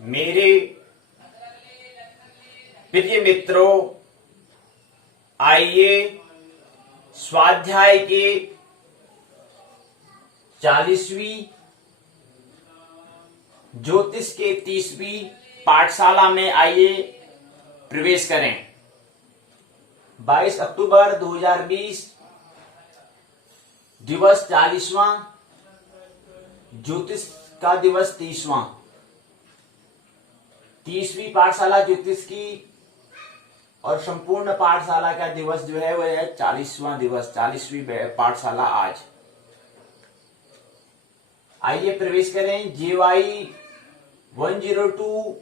मेरे प्रिय मित्रों, आइए स्वाध्याय के 40वीं ज्योतिष के 30वीं पाठशाला में आइए प्रवेश करें। 22 अक्टूबर 2020 दिवस 40वां, ज्योतिष का दिवस 30वां। 30वीं पाठशाला ज्योतिष की और संपूर्ण पाठशाला का दिवस जो है वह है 40वां दिवस, 40वीं पाठशाला आज। आइए प्रवेश करें। JY 102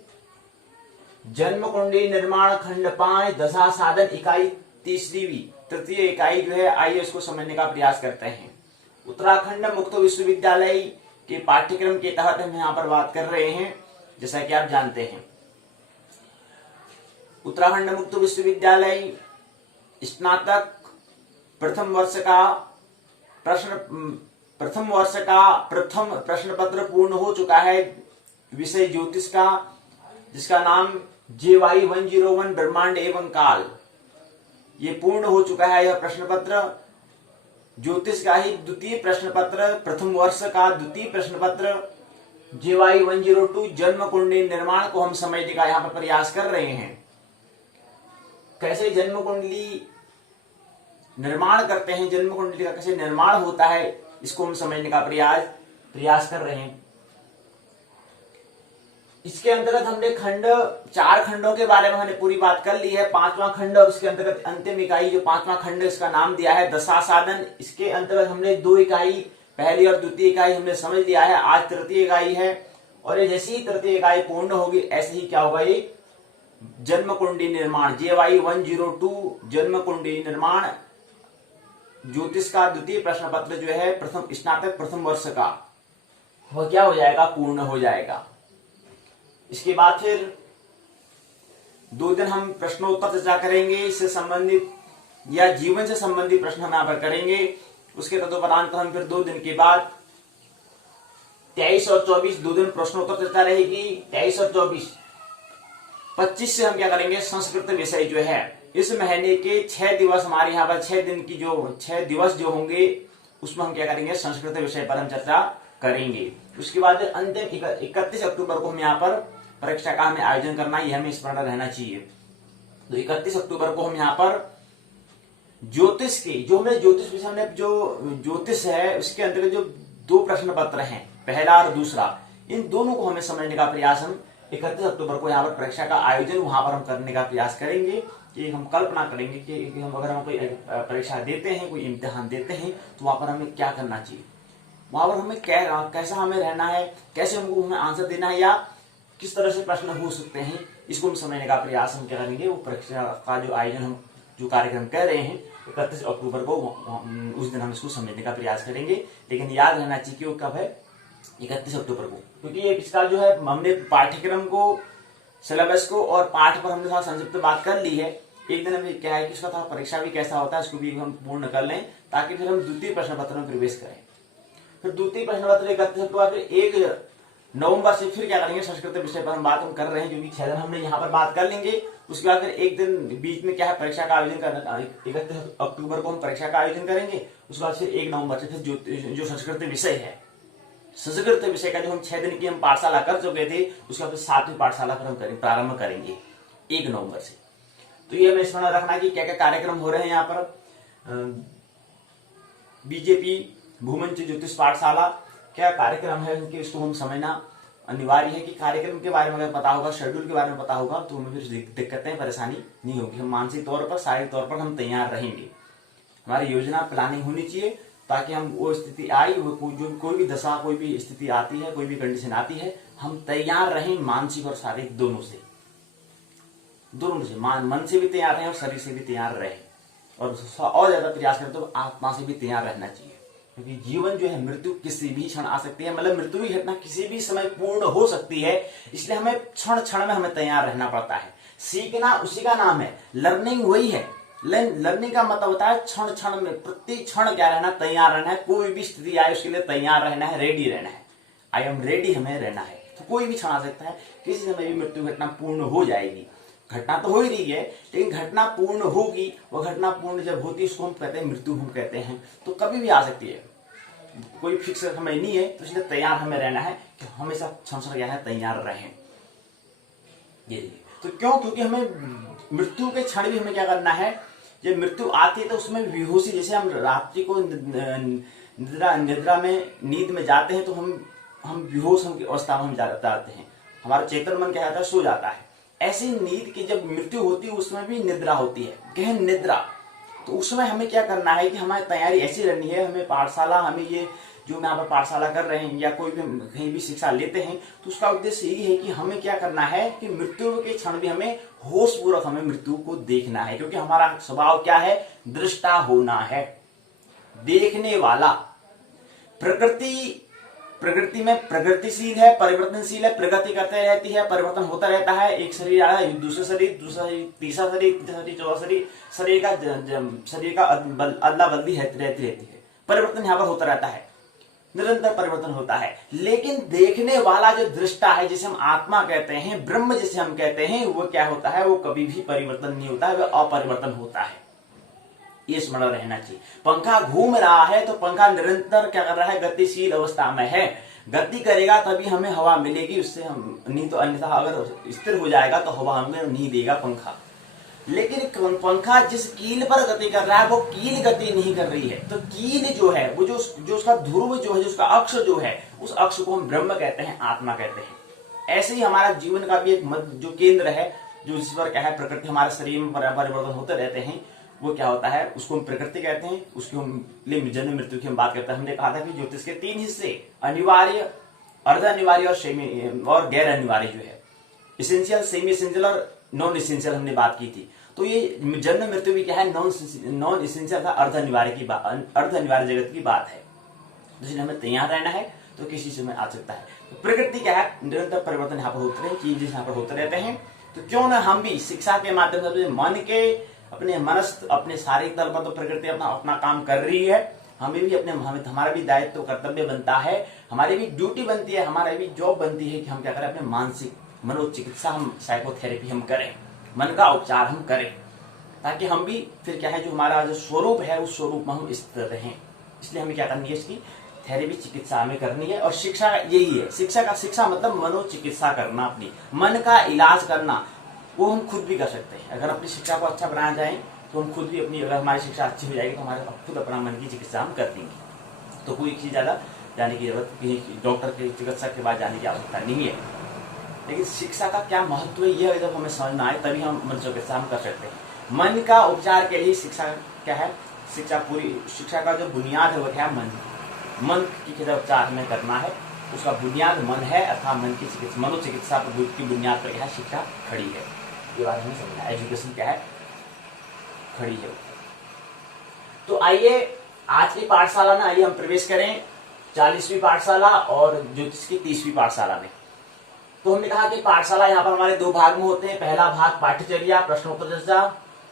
जन्म कुंडली निर्माण खंड 5 दशा साधन इकाई तृतीय इकाई जो है, आइए उसको समझने का प्रयास करते हैं। उत्तराखंड मुक्त विश्वविद्यालय के पाठ्यक्रम के तहत हम यहाँ पर बात कर रहे हैं, जैसा कि आप जानते हैं। उत्तराखंड मुक्त विश्वविद्यालय स्नातक प्रथम वर्ष का प्रथम प्रश्न पत्र पूर्ण हो चुका है विषय ज्योतिष का, जिसका नाम JY 101 ब्रह्मांड एवं काल, ये पूर्ण हो चुका है। यह प्रश्न पत्र ज्योतिष का ही द्वितीय प्रश्न पत्र, प्रथम वर्ष का द्वितीय प्रश्न पत्र JY 102 जन्म कुंडली निर्माण को हम समझने का यहाँ पर प्रयास कर रहे हैं। कैसे जन्म कुंडली निर्माण करते हैं, जन्म कुंडली का कैसे निर्माण होता है, इसको हम समझने का प्रयास कर रहे हैं। इसके अंतर्गत हमने 4 खंडों के बारे में हमने पूरी बात कर ली है। 5वां खंड और उसके अंतर्गत अंतिम इकाई जो 5वां खंड, इसका नाम दिया है दशा साधन। इसके अंतर्गत हमने 2 इकाई, पहली और द्वितीय इकाई हमने समझ लिया है। आज तृतीय इकाई है और ये जैसी ही तृतीय इकाई पूर्ण होगी ऐसे ही क्या होगा, ये जन्म कुंडली निर्माण JY 102 जन्म कुंडली निर्माण ज्योतिष का द्वितीय प्रश्न पत्र जो है प्रथम स्नातक प्रथम वर्ष का, वह क्या हो जाएगा, पूर्ण हो जाएगा। इसके बाद फिर 2 दिन हम प्रश्नोत्तर चर्चा करेंगे, इससे संबंधित या जीवन से संबंधित प्रश्न हम यहाँ पर करेंगे। उसके तदुपरांत हम फिर 2 दिन के बाद 23 और 24 2 दिन प्रश्नोत्तर चर्चा रहेगी। 23 और 25 से हम क्या करेंगे, संस्कृत विषय जो है इस महीने के 6 दिवस, हमारे यहाँ पर 6 दिन की जो 6 दिवस जो होंगे उसमें हम क्या करेंगे, संस्कृत विषय पर हम चर्चा करेंगे। उसके बाद अंतिम 31 अक्टूबर को हम यहाँ पर परीक्षा का हमें आयोजन करना, यह हमें स्मरण रहना चाहिए। तो 31 अक्टूबर को हम यहाँ पर ज्योतिष के जो हमने ज्योतिष विषय में जो ज्योतिष है उसके अंतर्गत जो 2 प्रश्न पत्र हैं, पहला और दूसरा, इन दोनों को हमें समझने का प्रयास हम 31 अक्टूबर को यहाँ पर परीक्षा का आयोजन वहां पर हम करने का प्रयास करेंगे। कि हम कल्पना करेंगे कि हम अगर हम कोई परीक्षा देते हैं, कोई इम्तिहान देते हैं, तो वहां पर हमें क्या करना चाहिए, वहां पर हमें कैसा हमें रहना है, कैसे हमको हमें आंसर देना है, या किस तरह से प्रश्न हो सकते हैं, इसको हम समझने का प्रयास हम क्या करेंगे। वो परीक्षा का जो आयोजन हम जो कार्यक्रम कर रहे हैं 31 अक्टूबर को, उस दिन हम इसको समझने का प्रयास करेंगे। लेकिन याद रहना चाहिए कि वो कब है, 31 अक्टूबर को, क्योंकि ये इसका जो है हमने पाठ्यक्रम को, सिलेबस को और पाठ पर हमने थोड़ा संक्षिप्त बात कर ली है। एक दिन हमें क्या है कि उसका थोड़ा परीक्षा भी कैसा होता है उसको भी हम पूर्ण कर लें, ताकि फिर हम द्वितीय प्रश्न पत्र में प्रवेश करें। फिर द्वितीय प्रश्न पत्र 31 अक्टूबर, फिर 1 नवंबर से फिर क्या करेंगे, संस्कृत विषय पर हम बात हम कर रहे हैं, जो कि 6 दिन हमने यहाँ पर बात कर लेंगे। उसके बाद फिर 1 दिन बीच में क्या है, परीक्षा का आयोजन करना। 31 अक्टूबर को हम परीक्षा का आयोजन करेंगे। उसके बाद फिर 1 नवंबर से फिर जो संस्कृत विषय है, संस्कृत विषय का जो हम 6 दिन की हम पाठशाला कर चुके थे, उसके बाद 7वीं पाठशाला पर हम प्रारंभ करेंगे 1 नवंबर से। तो ये हमें स्मरण रखना कि क्या क्या कार्यक्रम हो रहे हैं यहाँ पर। BJP भूमंच ज्योतिष पाठशाला क्या कार्यक्रम है उनके, इसको हम समझना अनिवार्य है। कि कार्यक्रम के बारे में अगर पता होगा, शेड्यूल के बारे में पता होगा, तो हमें फिर दिक्कतें परेशानी नहीं होगी। हम मानसिक तौर पर, शारीरिक तौर पर हम तैयार रहेंगे। हमारी योजना प्लानिंग होनी चाहिए, ताकि हम वो स्थिति आई, जो कोई भी दशा, कोई भी स्थिति आती है, कोई भी कंडीशन आती है, हम तैयार रहें, मानसिक और शारीरिक दोनों से मन से भी तैयार रहें और शरीर से भी तैयार रहें, और ज्यादा प्रयास करें तो आत्मा से भी तैयार रहना चाहिए। क्योंकि जीवन जो है, मृत्यु किसी भी क्षण आ सकती है, मतलब मृत्यु की घटना किसी भी समय पूर्ण हो सकती है। इसलिए हमें क्षण क्षण में हमें तैयार रहना पड़ता है। सीखना उसी का नाम है, लर्निंग वही है। लर्निंग का मतलब होता है क्षण क्षण में, प्रति क्षण क्या रहना, तैयार रहना है। कोई भी स्थिति आए उसके लिए तैयार रहना है, रेडी रहना है। आई एम रेडी हमें रहना है। तो कोई भी क्षण आ सकता है, किसी समय भी मृत्यु घटना पूर्ण हो जाएगी। घटना तो हो ही रही है, लेकिन घटना पूर्ण होगी, वह घटना पूर्ण जब होती है उसको हम कहते हैं मृत्यु, हम कहते हैं। तो कभी भी आ सकती है, कोई फिक्स समय नहीं है, तो इसलिए तैयार हमें रहना है कि हमेशा क्षण क्या है, तैयार रहें। ये तो क्यों? क्योंकि हमें मृत्यु के क्षण भी हमें क्या करना है, जब मृत्यु आती है तो उसमें बेहोशी, जैसे हम रात्रि को निद्रा में नींद में जाते हैं तो हम बेहोश की अवस्था में हम जाते हैं, हमारा चेतन मन क्या जाता है, सो जाता है। ऐसी नींद की जब मृत्यु होती है उसमें भी निद्रा होती है, गहन निद्रा। तो उस समय हमें क्या करना है कि हमारी तैयारी ऐसी रहनी है, हमें पाठशाला, हमें ये जो हम यहाँ पर पाठशाला कर रहे हैं या कोई भी कहीं भी शिक्षा लेते हैं, तो उसका उद्देश्य यही है कि हमें क्या करना है कि मृत्यु के क्षण भी हमें होश पूर्वक हमें मृत्यु को देखना है। क्योंकि हमारा स्वभाव क्या है, दृष्टा होना है, देखने वाला। प्रकृति में प्रगतिशील है, परिवर्तनशील है, प्रगति करते रहती है, परिवर्तन होता रहता है। एक शरीर आ रहा है, दूसरा शरीर, तीसरा शरीर, चौथा शरीर का अदला बदली रहती है, परिवर्तन यहाँ पर होता रहता है, निरंतर परिवर्तन होता है। लेकिन देखने वाला जो दृष्टा है, जिसे हम आत्मा कहते हैं, ब्रह्म जिसे हम कहते हैं, वो क्या होता है, वो कभी भी परिवर्तन नहीं होता है, वो अपरिवर्तन होता है। ये स्मरण रहना चाहिए। पंखा घूम रहा है तो पंखा निरंतर क्या कर रहा है, गतिशील अवस्था में है, गति करेगा तभी हमें हवा मिलेगी उससे, हम नहीं तो अन्यथा अगर स्थिर हो जाएगा तो हवा हमें नहीं देगा पंखा। लेकिन पंखा जिस कील पर गति कर रहा है वो कील गति नहीं कर रही है, तो कील जो है वो जो उसका ध्रुव जो है, जो उसका अक्ष जो है, उस अक्ष को हम ब्रह्म कहते हैं, आत्मा कहते हैं। ऐसे ही हमारा जीवन का भी एक जो केंद्र है, जो जिस पर क्या है, प्रकृति, हमारे शरीर में परिवर्तन होते रहते हैं, वो क्या होता है, उसको हम प्रकृति कहते हैं। उसकी हम जन्म मृत्यु की हम बात करते हैं। हमने कहा था कि ज्योतिष के 3 हिस्से, अनिवार्य, अर्ध अनिवार्य और गैर अनिवार्य जो है, इसेंशियल, सेमी इसेंशियल और नॉन इसेंशियल हमने बात की थी। तो ये जन्म मृत्यु भी क्या है, नॉन इसेंशियल था, अर्ध अनिवार्य जगत की बात है, जिसमें हमें तैयार रहना है, तो किसी से में आ सकता है। तो प्रकृति क्या है, निरंतर परिवर्तन यहाँ पर होते रहे, चीजें यहाँ पर होते रहते हैं। तो क्यों ना हम भी शिक्षा के माध्यम से मन के, अपने शारीरिक तल पर तो प्रकृति अपना काम कर रही है, हमें भी हमारा भी दायित्व, कर्तव्य बनता है, हमारी भी ड्यूटी बनती है, हमारी भी जॉब बनती है कि हम क्या करें, अपने मानसिक मनोचिकित्सा, हम साइकोथेरेपी हम करें, मन का उपचार हम करें, ताकि हम भी फिर क्या है, जो हमारा जो स्वरूप है उस स्वरूप में हम स्थिर रहें। इसलिए हमें क्या करनी है, इसकी थेरेपी, चिकित्सा हमें करनी है। और शिक्षा यही है, शिक्षा मतलब मनोचिकित्सा करना, अपनी मन का इलाज करना, वो हम खुद भी कर सकते हैं। अगर अपनी शिक्षा को अच्छा बनाना चाहें तो हम खुद भी अगर हमारी शिक्षा अच्छी हो जाएगी तो हमारे खुद अपना मन की चिकित्सा हम कर देंगे। तो कोई चीज ज्यादा जाने की जरूरत, कहीं डॉक्टर के, चिकित्सक के पास जाने की आवश्यकता नहीं है। लेकिन शिक्षा का क्या महत्व है, यह जब हमें समझ में आए तभी हम मन चिकित्सा हम कर सकते हैं। मन का उपचार के लिए शिक्षा क्या है, शिक्षा का जो बुनियाद है वो क्या है, मन की उपचार हमें करना है, उसका बुनियाद मन है, अर्थात मन की चिकित्सा, मनोचिकित्सा की बुनियाद पर क्या है, शिक्षा खड़ी है। ये बात हमें समझना है, एजुकेशन क्या है, खड़ी है। तो आइए आज की पाठशाला में आइए हम प्रवेश करें 40वीं पाठशाला और ज्योतिष की 30वीं पाठशाला में। तो हमने कहा कि पाठशाला यहाँ पर हमारे 2 भाग में होते हैं। पहला भाग पाठ्यचर्या, प्रश्नोत्तर चर्चा।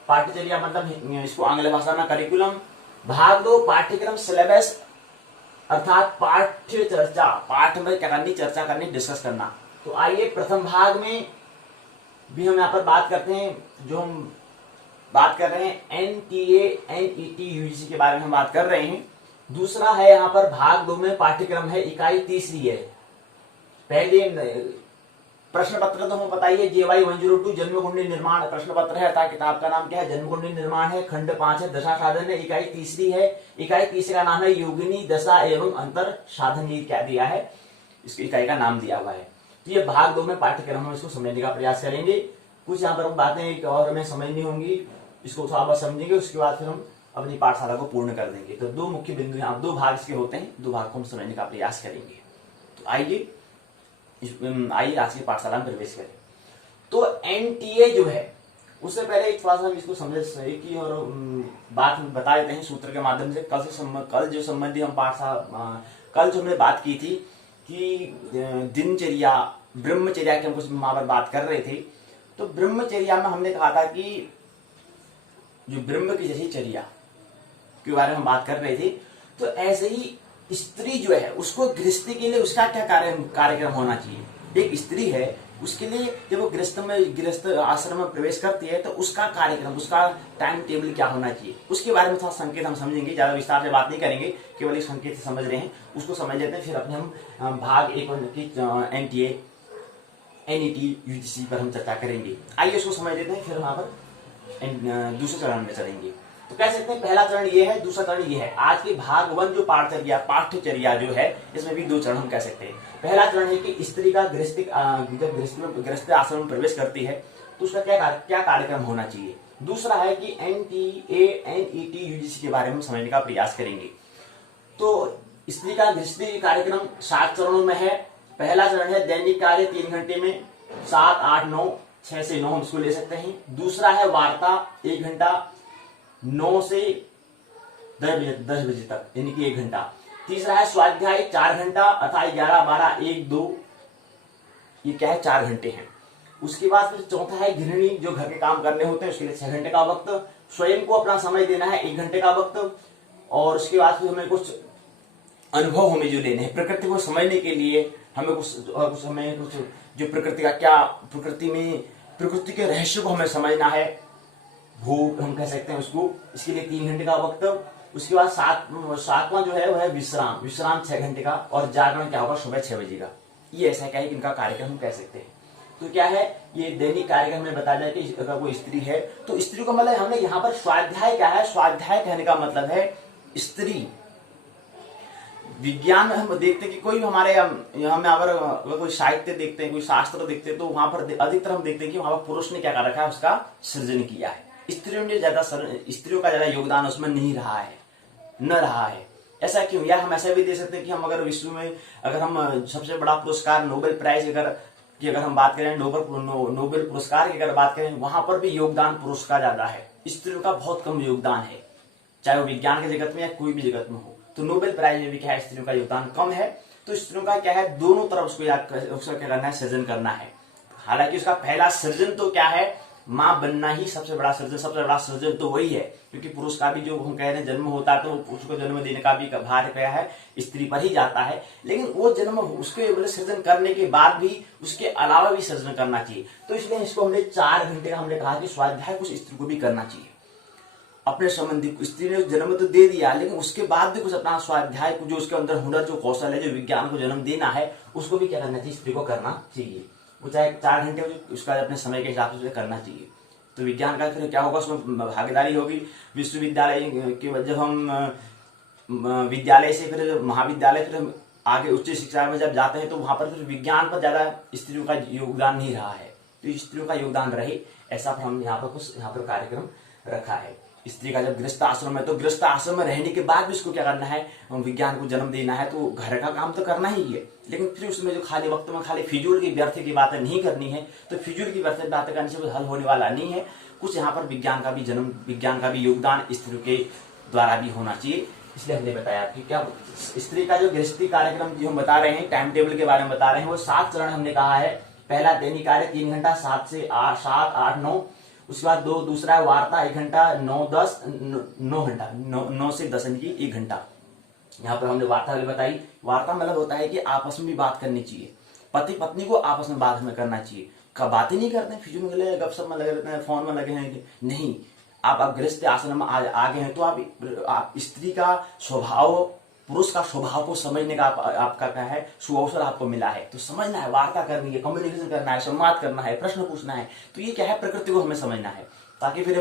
पाठ्यचर्या मतलब इसको आंग्ल भाषा में करिकुलम। भाग 2 पाठ्यक्रम, सिलेबस, अर्थात पाठ्य चर्चा, पाठ में क्या करनी, चर्चा करनी, डिस्कस करना। तो आइए प्रथम भाग में भी हम यहाँ पर बात करते हैं, जो हम बात कर रहे हैं NTA NET UGC के बारे में हम बात कर रहे हैं। दूसरा है यहाँ पर भाग 2 में पाठ्यक्रम है, इकाई 3 है। पहले प्रश्न पत्र तो हमें पता ही है, JY 102 जन्म कुंडली निर्माण प्रश्न पत्र है, अर्थात किताब का नाम क्या है, जन्म कुंडली निर्माण है। खंड 5 है, दशा साधन है। इकाई 3 है, इकाई 3 का नाम है योगिनी दशा एवं अंतर साधन। ये क्या दिया है, इस इकाई का नाम दिया हुआ है। तो ये भाग 2 में पाठ्यक्रम हम इसको समझने का प्रयास करेंगे। कुछ यहाँ पर हम बातें और हमें समझनी होंगी, इसको थोड़ा बहुत समझेंगे, उसके बाद फिर हम अपनी पाठशाला को पूर्ण कर देंगे। तो 2 मुख्य बिंदु यहाँ, 2 भाग इसके होते हैं, 2 भाग को हम समझने का प्रयास करेंगे। तो आइए आज की पाठशाला में प्रवेश करें। तो NTA जो है, उससे पहले थोड़ा सा हम इसको समझ की और बात बता देते हैं सूत्र के माध्यम से। कल जो संबंधी हम कल जो हमने बात की थी कि दिनचर्या, ब्रह्मचर्या की हम कुछ वहां पर बात कर रहे थे। तो ब्रह्मचर्या में हमने कहा था कि जो ब्रह्म की जैसी चर्या के बारे में हम बात कर रहे थे, तो ऐसे ही स्त्री जो है उसको गृहस्थी के लिए उसका क्या कार्यक्रम होना चाहिए। एक स्त्री है, उसके लिए जब वो गृहस्थ आश्रम में प्रवेश करती है तो उसका कार्यक्रम, उसका टाइम टेबल क्या होना चाहिए, उसके बारे में थोड़ा संकेत हम समझेंगे। ज्यादा विस्तार से बात नहीं करेंगे, केवल एक संकेत समझ रहे हैं, उसको समझ लेते हैं। फिर अपने हम भाग 1 की NTA NET UGC पर हम चर्चा करेंगे। आइए उसको समझ लेते हैं, फिर वहां पर दूसरे चरण में चलेंगे। तो कह सकते हैं पहला चरण ये है, दूसरा चरण ये है। आज के भाग 1 जो पाठ्यचर्या जो है, इसमें भी 2 चरण हम कह सकते हैं। पहला चरण है कि स्त्री का जब गृहस्थ आश्रम में प्रवेश करती है तो उसका क्या कार्यक्रम होना चाहिए। दूसरा है कि NTA NET UGC के बारे में समझने का प्रयास करेंगे। तो स्त्री का गृहस्थी कार्यक्रम 7 चरणों में है। पहला चरण है दैनिक कार्य 3 घंटे में, 7, 8, 9, 6 से 9 हम इसको ले सकते हैं। दूसरा है वार्ता 1 घंटा, 9 से 10 बजे तक, यानी कि 1 घंटा। तीसरा है स्वाध्याय 4 घंटा, अर्थात 11, 12, 1, 2, ये क्या है 4 घंटे हैं। उसके बाद फिर चौथा है गृहिणी, जो घर के काम करने होते हैं, उसके लिए 6 घंटे का वक्त। स्वयं को अपना समय देना है 1 घंटे का वक्त। और उसके बाद फिर हमें कुछ अनुभव हमें जो लेने हैं, प्रकृति को समझने के लिए हमें कुछ जो प्रकृति का क्या, प्रकृति के रहस्य को हमें समझना है, भूख हम कह सकते हैं उसको, इसके लिए 3 घंटे का वक्त। उसके बाद सातवां जो है वह है विश्राम 6 घंटे का, और जागरण क्या होगा सुबह 6 बजे का। ये ऐसा क्या है कि इनका कार्यक्रम हम कह सकते हैं। तो क्या है, ये दैनिक कार्यक्रम में बताया जाए कि अगर कोई स्त्री है तो स्त्री को मतलब हमने यहाँ पर स्वाध्याय क्या है, स्वाध्याय कहने का मतलब है स्त्री। विज्ञान में हम देखते हैं कि कोई भी हमारे यहाँ में अगर कोई साहित्य देखते हैं, कोई शास्त्र देखते हैं, तो वहां पर अधिकतर हम देखते हैं कि वहां पर पुरुष ने क्या कर रखा है, उसका सृजन किया है। स्त्रियों का ज्यादा योगदान उसमें नहीं रहा है, न रहा है। ऐसा क्यों? या हम ऐसा भी दे सकते हैं कि हम अगर विश्व में अगर हम सबसे बड़ा पुरस्कार नोबेल प्राइज अगर हम बात करें, नोबेल पुरस्कार की अगर बात करें, वहां पर भी योगदान पुरुष का ज्यादा है, स्त्रियों का बहुत कम योगदान है, चाहे वो विज्ञान के जगत में या कोई भी जगत में हो। तो नोबेल प्राइज में भी क्या है, स्त्रियों का योगदान कम है। तो स्त्रियों का क्या है, दोनों तरफ उसका क्या करना है, सृजन करना है। हालांकि उसका पहला सृजन तो क्या है, मां बनना ही सबसे बड़ा सृजन तो वही है, क्योंकि पुरुष का भी जो हम कह रहे हैं जन्म होता है, तो पुरुष को जन्म देने का भी भार क्या है, स्त्री पर ही जाता है। लेकिन वो जन्म उसके सृजन करने के बाद भी उसके अलावा भी सृजन करना चाहिए। तो इसलिए इसको हमने 4 घंटे का हमने कहा कि स्वाध्याय कुछ स्त्री को भी करना चाहिए। अपने संबंधी स्त्री ने जन्म तो दे दिया, लेकिन उसके बाद भी कुछ अपना स्वाध्याय को, जो उसके अंदर हुनर, जो कौशल है, जो विज्ञान को जन्म देना है, उसको भी क्या करना चाहिए, स्त्री को करना चाहिए। वो चाहे 4 घंटे उसका अपने समय के हिसाब से करना चाहिए। तो विज्ञान का फिर क्या होगा, उसमें भागीदारी होगी। विश्वविद्यालय के जब हम विद्यालय से फिर महाविद्यालय, फिर आगे उच्च शिक्षा में जब जाते हैं, तो वहां पर फिर विज्ञान पर ज्यादा स्त्रियों का योगदान नहीं रहा है। तो स्त्रियों का योगदान रहे, ऐसा हम यहाँ पर कार्यक्रम रखा है। स्त्री का जब गृहस्थ आश्रम है, तो गृहस्थ आश्रम में रहने के बाद भी उसको क्या करना है, विज्ञान को जन्म देना है। तो घर का काम तो करना ही है, लेकिन फिर उसमें जो खाली वक्त में खाली फिजूल की व्यर्थ की बातें नहीं करनी है। तो फिजूल की व्यर्थ बातें करने से हल होने वाला नहीं है। कुछ यहाँ पर विज्ञान का भी योगदान स्त्री के द्वारा भी होना चाहिए। इसलिए हमने बताया कि क्या स्त्री का जो गृहस्थी कार्यक्रम जो हम बता रहे हैं, टाइम टेबल के बारे में बता रहे हैं, वो 7 चरण हमने कहा है। पहला दैनिक कार्य 3 घंटा, 7 से 8, 9। उसके बाद दूसरा है वार्ता 1 घंटा, 9 से 10 की 1 घंटा। यहाँ पर हमने वार्ता बताई। वार्ता मतलब होता है कि आपस में भी बात करनी चाहिए, पति पत्नी को आपस में बात में करना चाहिए। कब बातें नहीं करते, फिजूल में लगे, गपशप में लगे रहते हैं, फोन में लगे हैं, नहीं। आप गृहस्थ आश्रम में आगे हैं, तो आप स्त्री का स्वभाव, पुरुष का स्वभाव को समझने का आपका क्या है, सुअवसर आपको मिला है। तो समझना है, वार्ता करनी है, कम्युनिकेशन करना है, संवाद करना है, प्रश्न पूछना है। तो ये क्या है, प्रकृति को हमें समझना है, ताकि फिर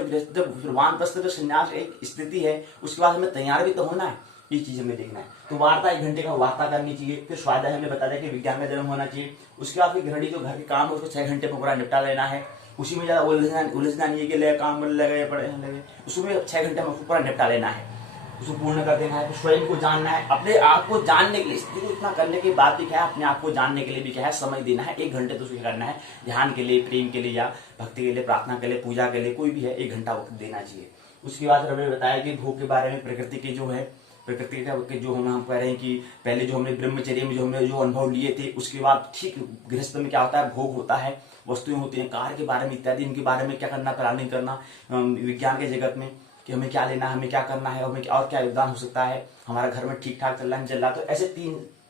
वानप्रस्थ जो संन्यास एक स्थिति है, उसके बाद हमें तैयार भी तो होना है, ये चीज हमें देखना है। तो वार्ता 1 घंटे का वार्ता करनी चाहिए। फिर स्वाध्याय हमने बता दिया कि विज्ञान का जन्म होना चाहिए। उसके बाद फिर गृहिणी जो घर के काम है, उसको 6 घंटे में पूरा निपटा लेना है। उसी में ज्यादा उलझना नहीं है कि ले काम लगे पड़े लगे, उसमें 6 घंटे में उसको पूरा निपटा लेना है, उसको पूर्ण कर देना है। स्वयं को जानना है, अपने आप को जानने के लिए, स्त्री को इतना करने के बाद भी क्या है, अपने आप को जानने के लिए भी क्या है, समय देना है। 1 घंटे तो उसको करना है, ध्यान के लिए, प्रेम के लिए, या भक्ति के लिए, प्रार्थना के लिए, पूजा के लिए, कोई भी है, 1 घंटा वक्त देना चाहिए। उसके बाद हमने बताया कि भोग के बारे में, प्रकृति के जो है, प्रकृति के जो हम कह रहे हैं कि पहले जो हमने ब्रह्मचर्य में जो हमने जो अनुभव लिए थे, उसके बाद ठीक गृहस्थ में क्या होता है, भोग होता है, वस्तुएं होती हैं, कार्य के बारे में इत्यादि, इनके बारे में क्या करना, प्लानिंग करना विज्ञान के जगत में, कि हमें क्या लेना है, हमें क्या करना है, हमें और क्या योगदान हो सकता है, हमारा घर में ठीक ठाक चल रहा है, चल रहा। तो ऐसे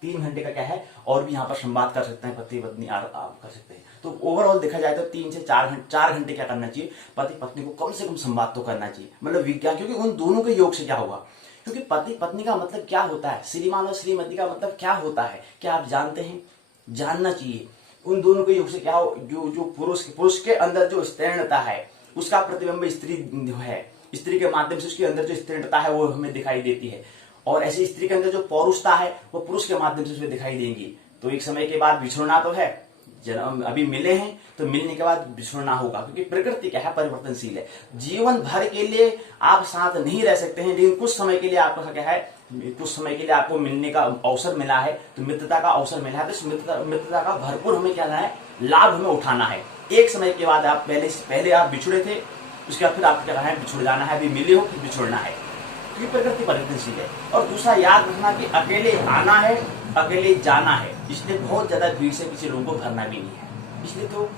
3 घंटे का क्या है, और भी यहाँ पर संवाद कर सकते हैं, पति पत्नी कर सकते हैं। तो ओवरऑल देखा जाए तो 3 से 4 घंटे क्या करना चाहिए, पति पत्नी को कम से कम संवाद तो करना चाहिए, मतलब विज्ञान, क्योंकि उन दोनों के योग से क्या होगा, क्योंकि पति पत्नी का मतलब क्या होता है, श्रीमान और श्रीमती का मतलब क्या होता है, क्या आप जानते हैं? जानना चाहिए। उन दोनों के योग से क्या हो, जो पुरुष के अंदर जो स्त्रीणता है उसका प्रतिबिंब स्त्री है, स्त्री के माध्यम से उसके अंदर जो स्त्रीणता है वो हमें दिखाई देती है, और ऐसी स्त्री के अंदर जो पौरुषता है वो पुरुष के माध्यम से उसमें दिखाई देगी। तो एक समय के बाद बिछड़ना तो है, जन्म अभी मिले हैं तो मिलने के बाद बिछड़ना होगा, क्योंकि प्रकृति क्या है, परिवर्तनशील है। जीवन भर के लिए आप साथ नहीं रह सकते हैं, लेकिन कुछ समय के लिए आपका क्या है, कुछ समय के लिए आपको मिलने का अवसर मिला है, तो मित्रता का अवसर मिला है, तो मित्रता का भरपूर हमें क्या है, लाभ हमें उठाना है। एक समय के बाद आप पहले आप बिछुड़े थे, उसके बाद फिर आपको क्या है, बिछुड़ जाना है, अभी मिले हो फिर बिछुड़ना है, क्योंकि प्रकृति परिवर्तनशील है। और दूसरा याद रखना कि अकेले आना है, अकेले जाना है, इसलिए बहुत ज्यादा भीड़ से किसी लोगों को भरना भी नहीं है। इसलिए तो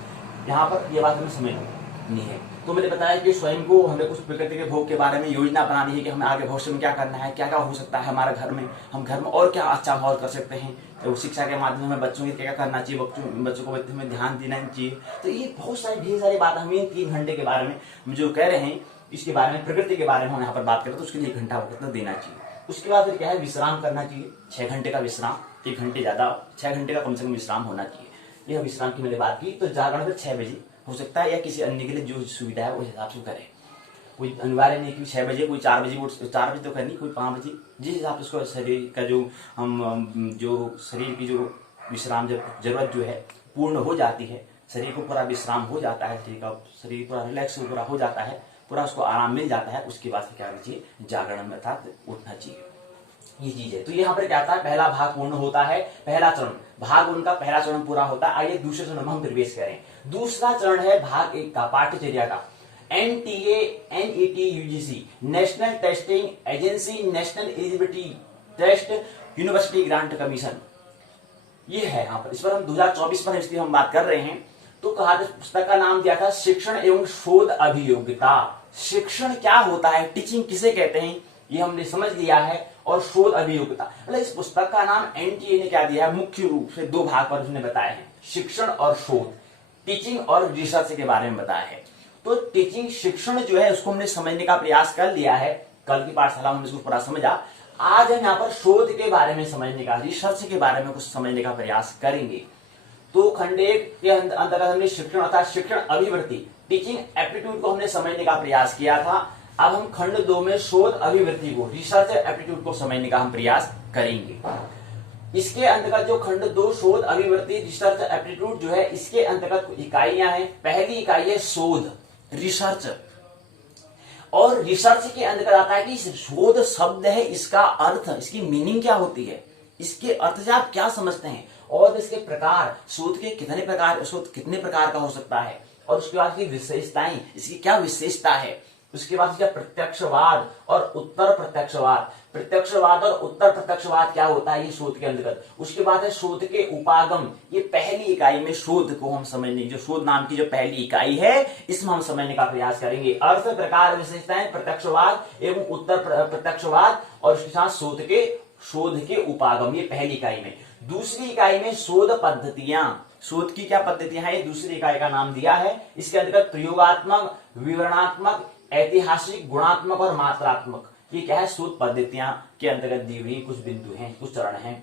यहाँ पर यह बात हमें समझनी है। तो मैंने बताया कि स्वयं को हमें कुछ प्रकृति के भोग के बारे में योजना बनानी है कि हमें आगे भविष्य में क्या करना है, क्या क्या हो सकता है हमारे घर में, हम घर में और क्या अच्छा माहौल कर सकते हैं। तो शिक्षा के माध्यम में बच्चों की क्या करना चाहिए, बच्चों को बच्चों में ध्यान देना चाहिए। तो ये बहुत सारी ढेर सारी बात हम 3 घंटे के बारे में हम जो कह रहे हैं, इसके बारे में, प्रकृति के बारे में हम यहाँ पर बात करें तो उसके लिए 1 घंटा कितना देना चाहिए। उसके बाद फिर क्या है, विश्राम करना चाहिए, 6 घंटे का विश्राम, 1 घंटे ज्यादा, 6 घंटे का कम से कम विश्राम होना चाहिए। यह विश्राम की मैंने बात की। तो जागरण फिर 6 बजे हो सकता है, या किसी अन्य के लिए जो सुविधा है उस हिसाब से करें। कोई अनिवार्य नहीं कि 6 बजे, कोई 4 बजे, 4 बजे तो करनी, कोई 5 बजे, जिस हिसाब से उसको शरीर का जो जो शरीर की जो विश्राम जरूरत जो है पूर्ण हो जाती है, शरीर को पूरा विश्राम हो जाता है, शरीर पूरा रिलैक्स पूरा हो जाता है, पूरा उसको आराम मिल जाता है, उसके बाद क्या करना चाहिए, जागरण अर्थात उठना चाहिए। ये चीज है। तो यहाँ पर क्या आता है, पहला भाग पूर्ण होता है, पहला चरण, भाग उनका पहला चरण पूरा होता है। आइए दूसरे चरण में हम प्रवेश करें। दूसरा चरण है भाग 1 का, पाठ्यचर्या का। NTA NET UGC national testing agency, national eligibility test, university grant commission, ये है यहाँ पर। इस पर हम 2024 पर इसलिए हम बात कर रहे हैं। तो कहा था, पुस्तक का नाम दिया था शिक्षण एवं शोध अभियोग्यता। शिक्षण क्या होता है, टीचिंग किसे कहते हैं, ये हमने समझ लिया है, और शोध अभियोग्यता, मतलब इस पुस्तक का नाम NTA ने क्या दिया है, मुख्य रूप से 2 भाग पर उसने बताया है, शिक्षण और शोध, टीचिंग और रिसर्च के बारे में बताया है। तो टीचिंग, शिक्षण जो है उसको हमने समझने का प्रयास कर लिया है, कल की पाठशाला में इसको पूरा समझा। आज हम यहाँ पर शोध के बारे में समझने का, रिसर्च के बारे में कुछ समझने का प्रयास करेंगे। तो खंड 1 के अंतर्गत हमने शिक्षण अर्थात शिक्षण अभिवृत्ति, टीचिंग एप्टीट्यूड को हमने समझने का प्रयास किया था। अब हम खंड 2 में शोध अभिवृत्ति को, रिसर्च एप्टीट्यूड को समझने का हम प्रयास करेंगे। इसके अंतर्गत जो खंड 2 शोध अभिवृत्ति रिसर्च एप्टीट्यूड जो है, इसके अंतर्गत इकाइयां हैं। पहली इकाई है शोध, रिसर्च, और रिसर्च के अंतर्गत आता है कि शोध शब्द है, इसका अर्थ, इसकी मीनिंग क्या होती है, इसके अर्थ से आप क्या समझते हैं, और इसके प्रकार, शोध के कितने प्रकार, शोध कितने प्रकार का हो सकता है, और उसके बाद की विशेषताएं, इसकी क्या विशेषता है। उसके बाद क्या प्रत्यक्षवाद और उत्तर प्रत्यक्षवाद, प्रत्यक्षवाद और उत्तर प्रत्यक्षवाद क्या होता है, ये शोध के अंतर्गत। उसके बाद है शोध के उपागम, ये पहली इकाई में शोध को हम समझने, जो शोध नाम की जो पहली इकाई है, इसमें हम समझने का प्रयास करेंगे। अर्थ, प्रकार, विशेषताएं, प्रत्यक्षवाद एवं उत्तर प्रत्यक्षवाद, और उसके साथ शोध के उपागम, ये पहली इकाई में। दूसरी इकाई में शोध पद्धतियां, शोध की क्या पद्धतियां हैं, ये दूसरी इकाई का नाम दिया है। इसके अंतर्गत प्रयोगात्मक, विवरणात्मक, ऐतिहासिक, गुणात्मक और मात्रात्मक, ये क्या है, शोध पद्धतियां के अंतर्गत दी हुई कुछ बिंदु हैं, कुछ चरण हैं।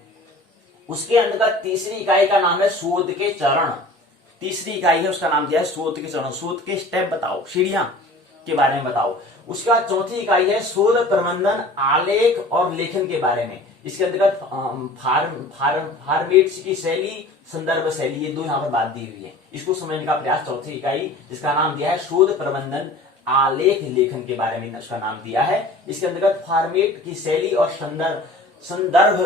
उसके अंतर्गत तीसरी इकाई का नाम है शोध के चरण, तीसरी इकाई है उसका नाम दिया है शोध के चरण, शोध के स्टेप बताओ, सीढ़ियां के बारे में बताओ। उसके बाद चौथी इकाई है शोध प्रबंधन, आलेख और लेखन के बारे में। इसके अंतर्गत फॉर्मेट्स की शैली, संदर्भ शैली, ये 2 यहाँ पर बात दी हुई है। इसको समझने का प्रयास, चौथी इकाई जिसका नाम दिया है शोध प्रबंधन, आलेख लेखन के बारे में उसका नाम दिया है। इसके अंतर्गत फॉर्मेट की शैली और संदर्भ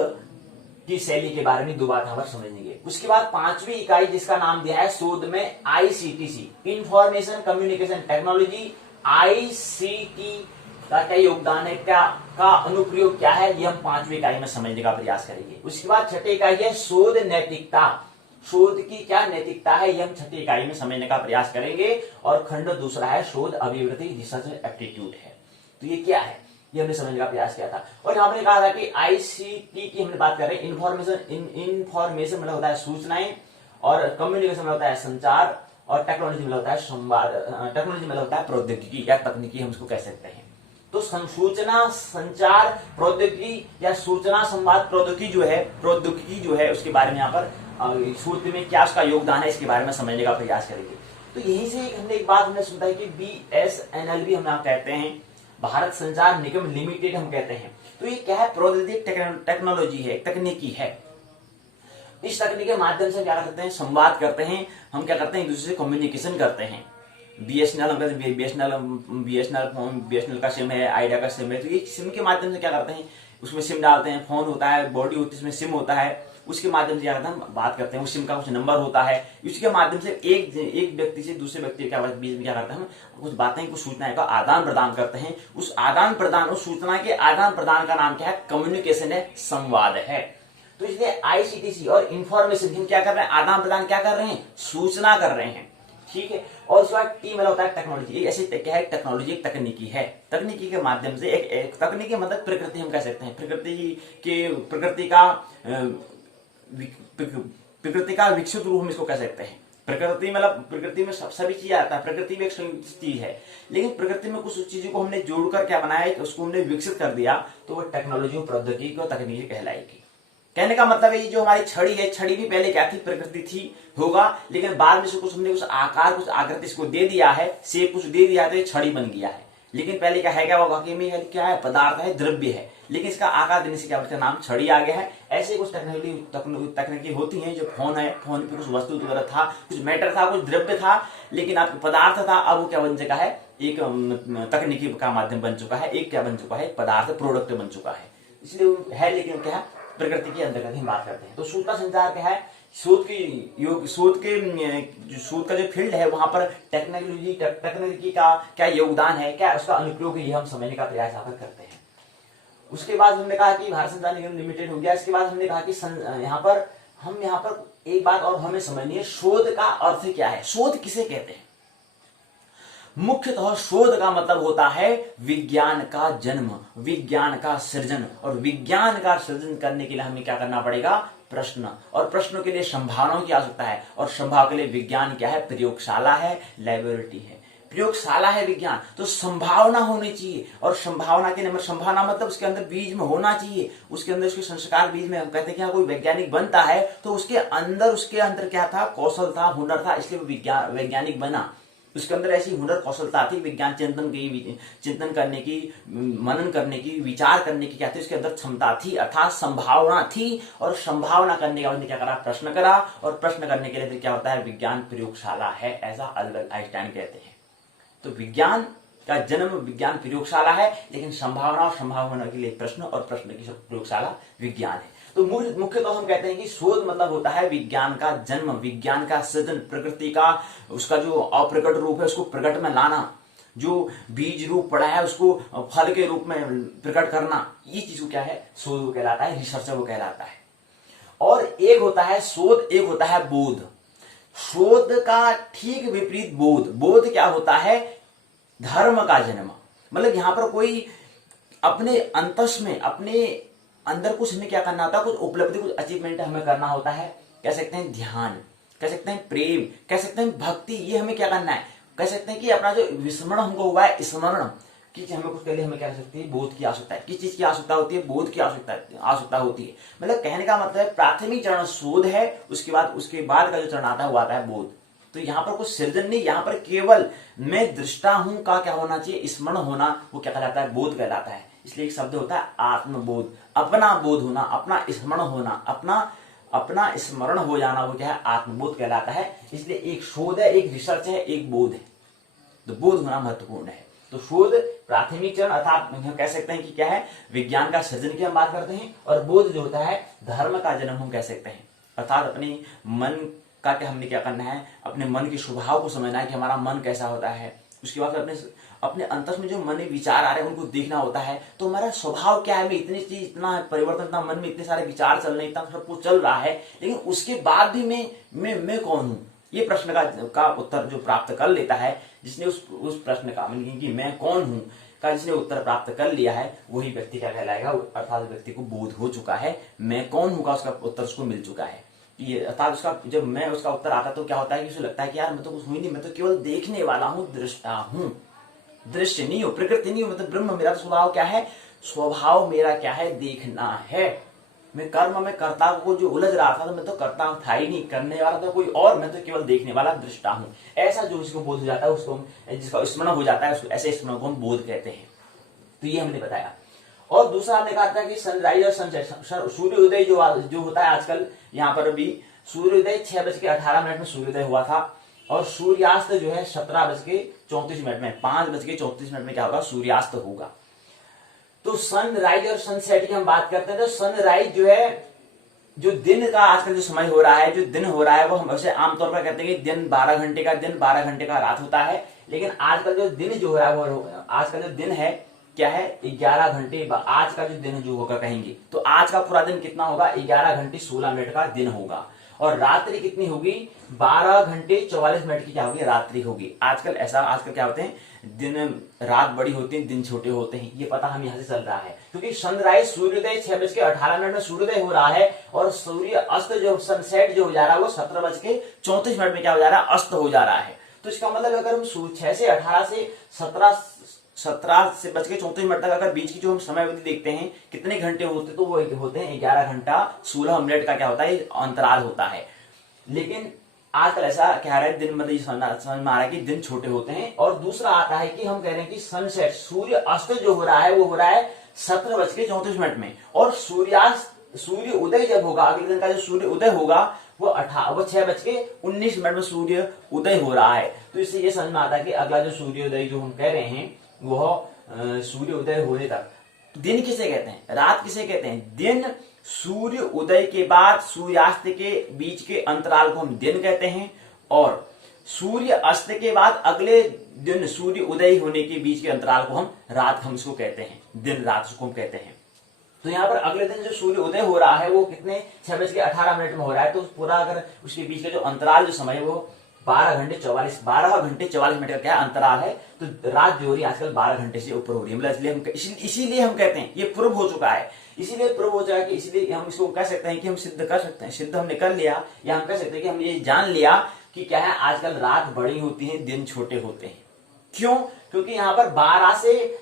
की शैली के बारे में 2 बात हम समझेंगे। उसके बाद 5वीं इकाई जिसका नाम दिया है शोध में ICTC, information communication technology, ICT का क्या योगदान है, क्या का अनुप्रयोग क्या है, ये हम 5वीं इकाई में समझने का प्रयास करेंगे। उसके बाद 6ठी इकाई है शोध नैतिकता, शोध की क्या नैतिकता है, ये हम 6ठी इकाई में समझने का प्रयास करेंगे। और खंड दूसरा है शोध अभिवृत्ति, रिसर्च एप्टीट्यूड है। तो ये क्या है, ये हमने समझने का प्रयास किया था। और यहाँ पर कहा था कि आईसीटी की हमने बात कर रहे हैं, इन्फॉर्मेशन मतलब होता है सूचनाएं, और कम्युनिकेशन मतलब होता है संचार, और टेक्नोलॉजी मतलब होता है संवाद, टेक्नोलॉजी मतलब होता है प्रौद्योगिकी या तकनीकी हम इसको कह सकते हैं। तो सूचना संचार प्रौद्योगिकी या सूचना संवाद प्रौद्योगिकी जो है उसके बारे में यहाँ पर सूत्र में क्या उसका योगदान है इसके बारे में समझने का प्रयास करेंगे। तो यहीं से हमने एक बात हमने सुना है कि BSNL हम आप कहते हैं, भारत संचार निगम लिमिटेड हम कहते हैं। तो ये क्या है, प्रौद्योगिक टेक्नोलॉजी है, तकनीकी है। इस तकनीक के माध्यम से क्या करते हैं, संवाद करते हैं, हम क्या करते हैं एक दूसरे से कम्युनिकेशन करते हैं। बीएसएनएल का सिम है, आइडिया का सिम है, तो ये सिम के माध्यम से क्या करते हैं, उसमें सिम डालते हैं, फोन होता है, बॉडी होती है, उसमें सिम होता है, उसके माध्यम से क्या करते हैं हम बात करते हैं, उस सिम का कुछ नंबर होता है, उसके माध्यम से एक व्यक्ति से दूसरे व्यक्ति के बीच में क्या करते हैं हम कुछ बातें, कुछ सूचनाएं का आदान प्रदान करते हैं। उस आदान प्रदान, उस सूचना के आदान प्रदान का नाम क्या है, कम्युनिकेशन है, संवाद है। तो इसलिए आईसीटीसी और इंफॉर्मेशन हम क्या कर रहे हैं, आदान प्रदान क्या कर रहे हैं, सूचना कर रहे हैं, ठीक है। और उसके बाद टी मतलब होता है टेक्नोलॉजी, ऐसे क्या है, टेक्नोलॉजी एक तकनीकी है, तकनीकी के माध्यम से एक तकनीकी मतलब प्रकृति हम कह सकते हैं, प्रकृति का विकसित रूप हम इसको कह सकते हैं। प्रकृति मतलब प्रकृति में सभी चीज आता है, प्रकृति में एक चीज है, लेकिन प्रकृति में कुछ चीजों को हमने जोड़कर क्या बनाया, उसको हमने विकसित कर दिया, तो वो टेक्नोलॉजी, प्रौद्योगिकी और तकनीकी कहलाएगी। कहने का मतलब है जो हमारी छड़ी है, छड़ी भी पहले क्या थी, प्रकृति थी होगा, लेकिन बाद में कुछ हमने कुछ आकार, कुछ आकृति इसको दे दिया है, शेप कुछ दे दिया है, तो ये छड़ी बन गया है। लेकिन पहले क्या है, क्या वो वाकई में क्या है, पदार्थ है, द्रव्य है, लेकिन इसका आकार देने से क्या उसका नाम छड़ी आ गया है। ऐसे कुछ तकनीकी होती हैं, जो फोन है, फोन पे कुछ वस्तु वगैरह था, कुछ मैटर था, कुछ द्रव्य था, लेकिन आपको पदार्थ था, अब वो क्या बन चुका है, एक तकनीकी का माध्यम बन चुका है, एक क्या बन चुका है, पदार्थ, प्रोडक्ट बन चुका है, इसलिए है, लेकिन क्या है, प्रकृति के अंतर्गत ही बात करते हैं। तो सूचना संचार क्या है, शोध का जो फील्ड है वहां पर तकनीकी का क्या योगदान है, क्या उसका अनुप्रयोग है, ये हम समझने का प्रयास यहाँ पर करते हैं। उसके बाद हमने कहा कि भारत संचार निगम लिमिटेड हो गया। इसके बाद हमने कहा कि यहाँ पर एक बात और हमें समझनी है, शोध का अर्थ क्या है, शोध किसे कहते हैं। मुख्यतः शोध का मतलब होता है विज्ञान का जन्म, विज्ञान का सृजन, और विज्ञान का सृजन करने के लिए हमें क्या करना पड़ेगा, प्रश्न, और प्रश्नों के लिए संभावनाओं की आवश्यकता है, और संभावना के लिए विज्ञान क्या है, प्रयोगशाला है, लैबोरेटरी है। प्रयोगशाला है विज्ञान, तो संभावना होनी चाहिए, और संभावना के नंबर, संभावना मतलब उसके अंदर बीज में होना चाहिए, उसके अंदर उसके संस्कार बीज में। हम कहते हैं कि कोई वैज्ञानिक बनता है तो उसके अंदर क्या था, कौशल था, हुनर था, इसलिए वो वैज्ञानिक बना। उसके अंदर ऐसी हुनर कौशलता थी, विज्ञान चिंतन करने की, मनन करने की, विचार करने की क्या थी, उसके अंदर क्षमता थी, अर्थात संभावना थी। और संभावना करने के बाद क्या करा, प्रश्न करा, और प्रश्न करने के लिए फिर क्या होता है, विज्ञान प्रयोगशाला है, ऐसा अल्बर्ट आइंस्टाइन कहते हैं। तो विज्ञान का जन्म विज्ञान प्रयोगशाला है, लेकिन संभावना और संभावना के लिए प्रश्न, और प्रश्न की प्रयोगशाला विज्ञान है। तो मुख्यतः हम कहते हैं कि शोध मतलब होता है विज्ञान का जन्म, विज्ञान का सृजन, प्रकृति का उसका जो अप्रकट रूप है उसको प्रकट में लाना, जो बीज रूप पड़ा है उसको फल के रूप में प्रकट करना, ये चीज को क्या है, शोध वो कहलाता है, रिसर्च वो कहलाता है। और एक होता है शोध, एक होता है बोध। शोध का ठीक विपरीत बोध। बोध क्या होता है, धर्म का जन्म, मतलब यहां पर कोई अपने अंतस में, अपने अंदर कुछ हमें क्या करना होता है, कुछ उपलब्धि, कुछ अचीवमेंट हमें करना होता है। कह सकते हैं ध्यान, कह सकते हैं प्रेम, कह सकते हैं भक्ति, ये हमें क्या करना है, कह सकते हैं कि अपना जो विस्मरण हमको हुआ है, स्मरण कि हमें कुछ पहले हमें क्या कर सकती है, बोध की आवश्यकता है। किस चीज की आवश्यकता होती है, बोध की आवश्यकता होती है। मतलब कहने का मतलब है प्राथमिक चरण शोध है, उसके बाद का जो चरण आता है वो आता है बोध। तो यहाँ पर कुछ सृजन नहीं, यहाँ पर केवल मैं दृष्टा हूं का क्या होना चाहिए, स्मरण होना, वो क्या कहलाता है, बोध कहलाता है। इसलिए एक शब्द होता है आत्मबोध, अपना बोध होना, अपना स्मरण होना, अपना स्मरण हो जाना, वो क्या है, आत्मबोध कहलाता है। इसलिए एक शोध है, एक रिसर्च है, एक बोध है, तो बोध होना महत्वपूर्ण है। तो शोध प्राथमिक चरण अर्थात हम कह सकते हैं कि क्या है, विज्ञान का सृजन की हम बात करते हैं, और बोध जो होता है धर्म का जन्म हम कह सकते हैं। अर्थात अपने मन का क्या हमने क्या करना है, अपने मन के स्वभाव को समझना है कि हमारा मन कैसा होता है। उसके बाद अपने अंतस में जो मन में विचार आ रहे हैं उनको देखना होता है, तो हमारा स्वभाव क्या है, मैं इतनी चीज, इतना परिवर्तन, इतना मन में इतने सारे विचार चल रहे हैं, इतना सब कुछ चल रहा है, लेकिन उसके बाद भी मैं कौन हूं, ये प्रश्न का उत्तर जो प्राप्त कर लेता है, जिसने उस प्रश्न का कि मैं कौन हूं, का जिसने उत्तर प्राप्त कर लिया है वही व्यक्ति क्या कहलाएगा, अर्थात व्यक्ति को बोध हो चुका है, मैं कौन हूं का उसका उत्तर उसको मिल चुका है। ये अर्थात उसका जब मैं उसका उत्तर आता तो क्या होता है कि उसे लगता है कि यार मैं तो कुछ हुई नहीं, मैं तो केवल देखने वाला हूं, दृष्टा हूं, दृश्य नहीं हो, प्रकृति नहीं हो, मतलब ब्रह्म। मेरा तो स्वभाव क्या है, स्वभाव मेरा क्या है, देखना है। मैं कर्म में कर्ता को जो उलझ रहा था तो मैं तो कर्ता था ही नहीं, करने वाला तो कोई और, मैं तो केवल देखने वाला दृष्टा हूं। ऐसा जो जिसको बोध हो जाता है उसको, जिसका स्मरण हो जाता है उसको, ऐसे स्मरण को हम बोध कहते हैं। तो ये हमने बताया। और दूसरा हमने कहा था कि सनराइज और सनसेट, सूर्योदय जो होता है आजकल, यहाँ पर अभी सूर्योदय 6:18 में सूर्योदय हुआ था और सूर्यास्त जो है 17:34 में, 5:34 में क्या होगा, सूर्यास्त होगा। तो सनराइज और सनसेट की हम बात करते हैं। तो सनराइज जो है, जो दिन का आजकल जो समय हो रहा है, जो दिन हो रहा है, वो हम वैसे आमतौर पर कहते हैं कि दिन 12 घंटे का दिन, 12 घंटे का रात होता है। लेकिन आजकल जो दिन जो है वो, आजकल जो दिन है क्या है, 11 घंटे। आज का जो दिन जो होगा कहेंगे तो आज का पूरा दिन कितना होगा, 11 घंटे 16 मिनट का दिन होगा। और रात्रि कितनी होगी, 12 घंटे 44 मिनट की क्या होगी, रात्रि होगी। आजकल ऐसा, आजकल क्या होते हैं, दिन रात बड़ी होती है, दिन छोटे होते हैं, ये पता हम यहाँ से चल रहा है। क्योंकि सनराइज सूर्योदय 6:18 में सूर्योदय हो रहा है और सूर्य अस्त जो सनसेट जो हो जा रहा है वो 17:34 में क्या हो जा रहा है, अस्त हो जा रहा है। तो इसका मतलब अगर हम 6 से 18 से 17 से बज के 34 मिनट तक अगर बीच की जो हम समय अवधि देखते हैं कितने घंटे होते, तो वो होते हैं 11 घंटा 16 मिनट का क्या होता है, अंतराल होता है। लेकिन आजकल ऐसा कह रहा है, दिन मतलब समझ में आ रहा है कि दिन छोटे होते हैं। और दूसरा आता है कि हम कह रहे हैं कि सनसेट, सूर्य अस्त जो हो रहा है वो हो रहा है 17:34 में, और सूर्यास्त, सूर्य उदय जब होगा, अगले दिन का जो सूर्य उदय होगा वो 6:19 में सूर्य उदय हो रहा है। तो इससे ये समझ में आता है कि अगला जो सूर्योदय जो हम कह रहे हैं वह सूर्य उदय होने तक। दिन किसे कहते हैं, रात किसे कहते हैं, दिन सूर्य उदय के बाद सूर्यास्त के बीच के अंतराल को हम दिन कहते हैं, और सूर्य अस्त के बाद अगले दिन सूर्य उदय होने के बीच के अंतराल को हम रात, हम इसको कहते हैं, दिन रात उसको हम कहते हैं। तो यहाँ पर अगले दिन जो सूर्य उदय हो रहा है वो कितने, 6:18 में हो रहा है। तो पूरा अगर उसके बीच का जो अंतराल जो समय है वो 12 घंटे 44 मिनट का क्या अंतराल है। तो रात जो हो रही है आजकल 12 घंटे से ऊपर हो रही है, मतलब इसीलिए हम कहते हैं, ये प्रूव हो चुका है, इसीलिए प्रूव हो चुका है कि इसलिए हम इसको कह सकते हैं कि हम सिद्ध कर सकते हैं, सिद्ध हमने कर लिया, या हम कह सकते हैं कि हम ये जान लिया कि क्या है, आजकल रात बड़ी होती है, दिन छोटे होते हैं। क्यों, क्योंकि यहाँ पर 12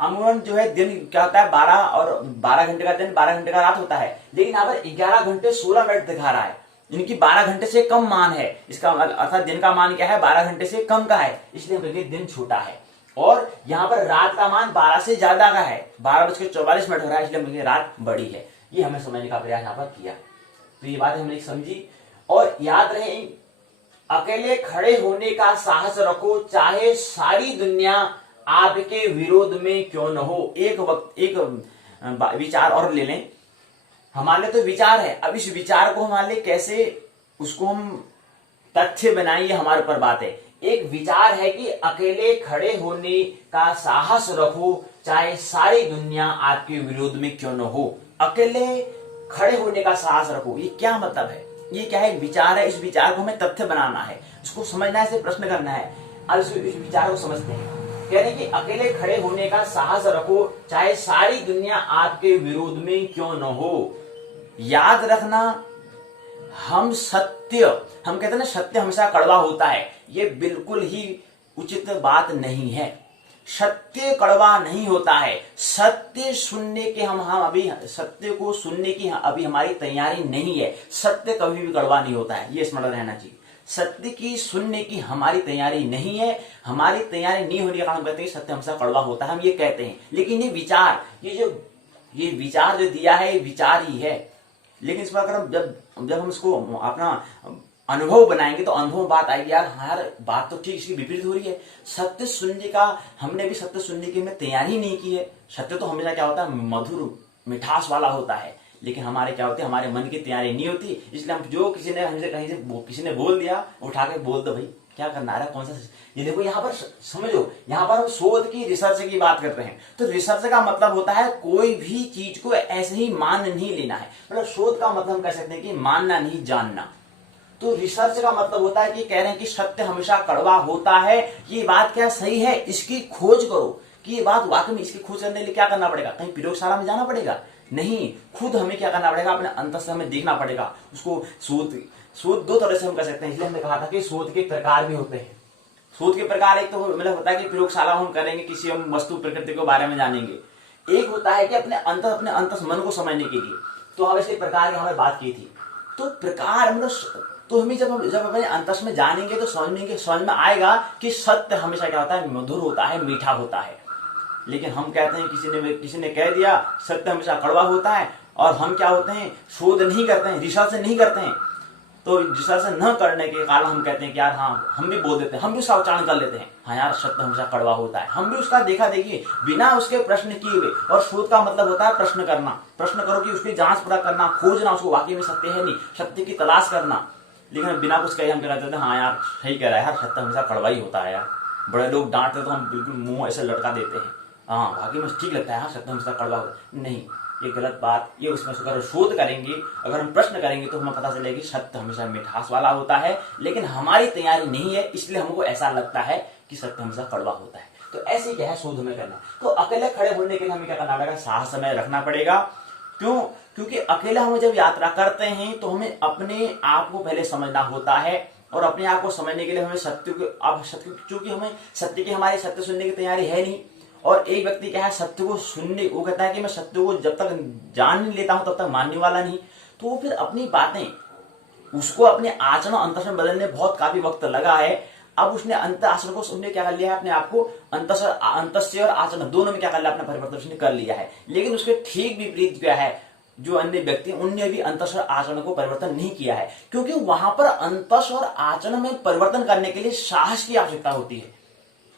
अमूमन जो है दिन क्या होता है, 12 और 12 घंटे का दिन, 12 घंटे का रात होता है। लेकिन यहाँ पर 11 घंटे 16 मिनट दिखा रहा है, इनकी 12 घंटे से कम मान है। इसका अर्थात दिन का मान क्या है, 12 घंटे से कम का है, इसलिए हम कहेंगे दिन छोटा है। और यहाँ पर रात का मान 12 से ज्यादा का है, 12:44 हो रहा है, इसलिए हम कहेंगे रात बड़ी है। ये हमें समझने का प्रयास यहाँ पर किया। तो ये बात हमने समझी। और याद रहे, अकेले खड़े होने का साहस रखो, चाहे सारी दुनिया आपके विरोध में क्यों न हो। एक विचार और ले लें, हमारे लिए तो विचार है, अब इस विचार को हमारे लिए कैसे उसको हम तथ्य बनाएं, ये हमारे ऊपर बात है। एक विचार है कि अकेले खड़े होने का साहस रखो, चाहे सारी दुनिया आपके विरोध में क्यों न हो। अकेले खड़े होने का साहस रखो, ये क्या मतलब है, ये क्या है, एक विचार है। इस विचार को हमें तथ्य बनाना है, इसको समझना है, इसे प्रश्न करना है। अब इस विचार को समझते हैं। कह रहे हैं कि अकेले खड़े होने का साहस रखो, चाहे सारी दुनिया आपके विरोध में क्यों न हो। याद रखना, हम कहते हैं ना, सत्य हमेशा कड़वा होता है, ये बिल्कुल ही उचित बात नहीं है। सत्य कड़वा नहीं होता है। सत्य सुनने के हम अभी सत्य को सुनने की अभी हमारी तैयारी नहीं है। सत्य कभी भी कड़वा नहीं होता है, ये स्मरण रहना चाहिए। सत्य की सुनने की हमारी तैयारी नहीं है। हमारी तैयारी नहीं होने के कारण कहते हैं सत्य हमेशा कड़वा होता है, हम ये कहते हैं। लेकिन ये विचार, ये विचार जो दिया है, ये विचार ही है। लेकिन इस पर अगर हम जब हम इसको अपना अनुभव बनाएंगे तो अनुभव बात आएगी, यार बात तो ठीक, इसकी विपरीत हो रही है। सत्य सुनने का हमने भी सत्य सुनने की हमें तैयारी नहीं की है। सत्य तो हमेशा क्या होता है, मधुर मिठास वाला होता है, लेकिन हमारे क्या होते हैं, हमारे मन की तैयारी नहीं होती। इसलिए हम जो किसी ने हमसे कहीं से किसी ने बोल दिया, उठा के बोल दो, भाई क्या करना है, कौन सा। ये देखो यहाँ पर समझो, यहाँ पर हम शोध की, रिसर्च की बात कर रहे हैं। तो रिसर्च का मतलब होता है कोई भी चीज को ऐसे ही मान नहीं लेना है। मतलब शोध का मतलब हम कह सकते हैं कि मानना नहीं, जानना। तो रिसर्च का मतलब होता है कि कह रहे हैं कि सत्य हमेशा कड़वा होता है। ये बात क्या सही है, इसकी खोज करो कि ये बात वाकई में। इसकी खोज करने के लिए क्या करना पड़ेगा, कहीं प्रयोगशाला में जाना पड़ेगा? नहीं, खुद हमें क्या करना पड़ेगा, अपने अंतर से हमें देखना पड़ेगा उसको। शोध दो तरह से हम कर सकते हैं, इसलिए हमने कहा था कि शोध के प्रकार भी होते हैं। शोध के प्रकार एक तो मतलब होता है कि प्रयोगशाला हम करेंगे, किसी हम वस्तु प्रकृति के बारे में जानेंगे। एक होता है कि अपने अंतर मन को समझने के लिए। तो हम ऐसे प्रकार की हमने बात की थी। तो प्रकार मतलब तो हमें जब अपने अंतस में जानेंगे तो समझ में आएगा कि सत्य हमेशा क्या होता है, मधुर होता है, मीठा होता है। लेकिन हम कहते हैं किसी ने कह दिया सत्य हमेशा कड़वा होता है, और हम क्या होते हैं, शोध नहीं करते हैं, रिसर्च नहीं करते हैं। तो रिसर्च न करने के कारण हम कहते हैं कि यार हाँ, हम भी बोल देते हैं, हम भी उसका उच्चारण कर लेते हैं, हाँ यार सत्य हमेशा कड़वा होता है। हम भी उसका देखा देखिए बिना उसके प्रश्न किए हुए। और शोध का मतलब होता है प्रश्न करना। प्रश्न करो कि उसकी जांच पूरा करना, खोजना उसको वाकई में सत्य है नहीं, सत्य की तलाश करना। लेकिन बिना कुछ कहे हम कहते थे हाँ यार सही कह रहा है यार, सत्य हमेशा कड़वा ही होता है यार। बड़े लोग डांटते तो हम बिल्कुल मुंह ऐसे लटका देते हैं, हाँ वाकई में ठीक लगता है, हाँ सत्य हमेशा कड़वा होता है। नहीं, ये गलत बात। ये उसमें अगर शोध करेंगे, अगर हम प्रश्न करेंगे तो हमें पता चलेगा कि सत्य हमेशा मिठास वाला होता है। लेकिन हमारी तैयारी नहीं है, इसलिए हमको ऐसा लगता है कि सत्य हमेशा कड़वा होता है। तो ऐसे क्या है, शोध हमें करना। तो अकेले खड़े होने के लिए हमें क्या करना पड़ेगा, साहस हमें रखना पड़ेगा। क्यों? क्योंकि अकेला हम जब यात्रा करते हैं तो हमें अपने आप को पहले समझना होता है। और अपने आप को समझने के लिए हमें चूंकि हमें हमारे सत्य सुनने की तैयारी है नहीं। और एक व्यक्ति क्या है, सत्य को सुनने, वो कहता है कि मैं सत्य को जब तक जान नहीं लेता हूं तब तक मानने वाला नहीं। तो वो फिर अपनी बातें, उसको अपने आचरण अंतर में बदलने बहुत काफी वक्त लगा है। अब उसने अंतर आचरण को, उसने क्या कर लिया है, अपने आप को अंतस्य और आचरण दोनों में क्या कर लिया, अपना परिवर्तन उसने कर लिया है। लेकिन उसके ठीक विपरीत क्या है, जो अन्य व्यक्ति उनने भी अंतस और आचरण को परिवर्तन नहीं किया है। क्योंकि वहां पर अंतस और आचरण में परिवर्तन करने के लिए साहस की आवश्यकता होती है,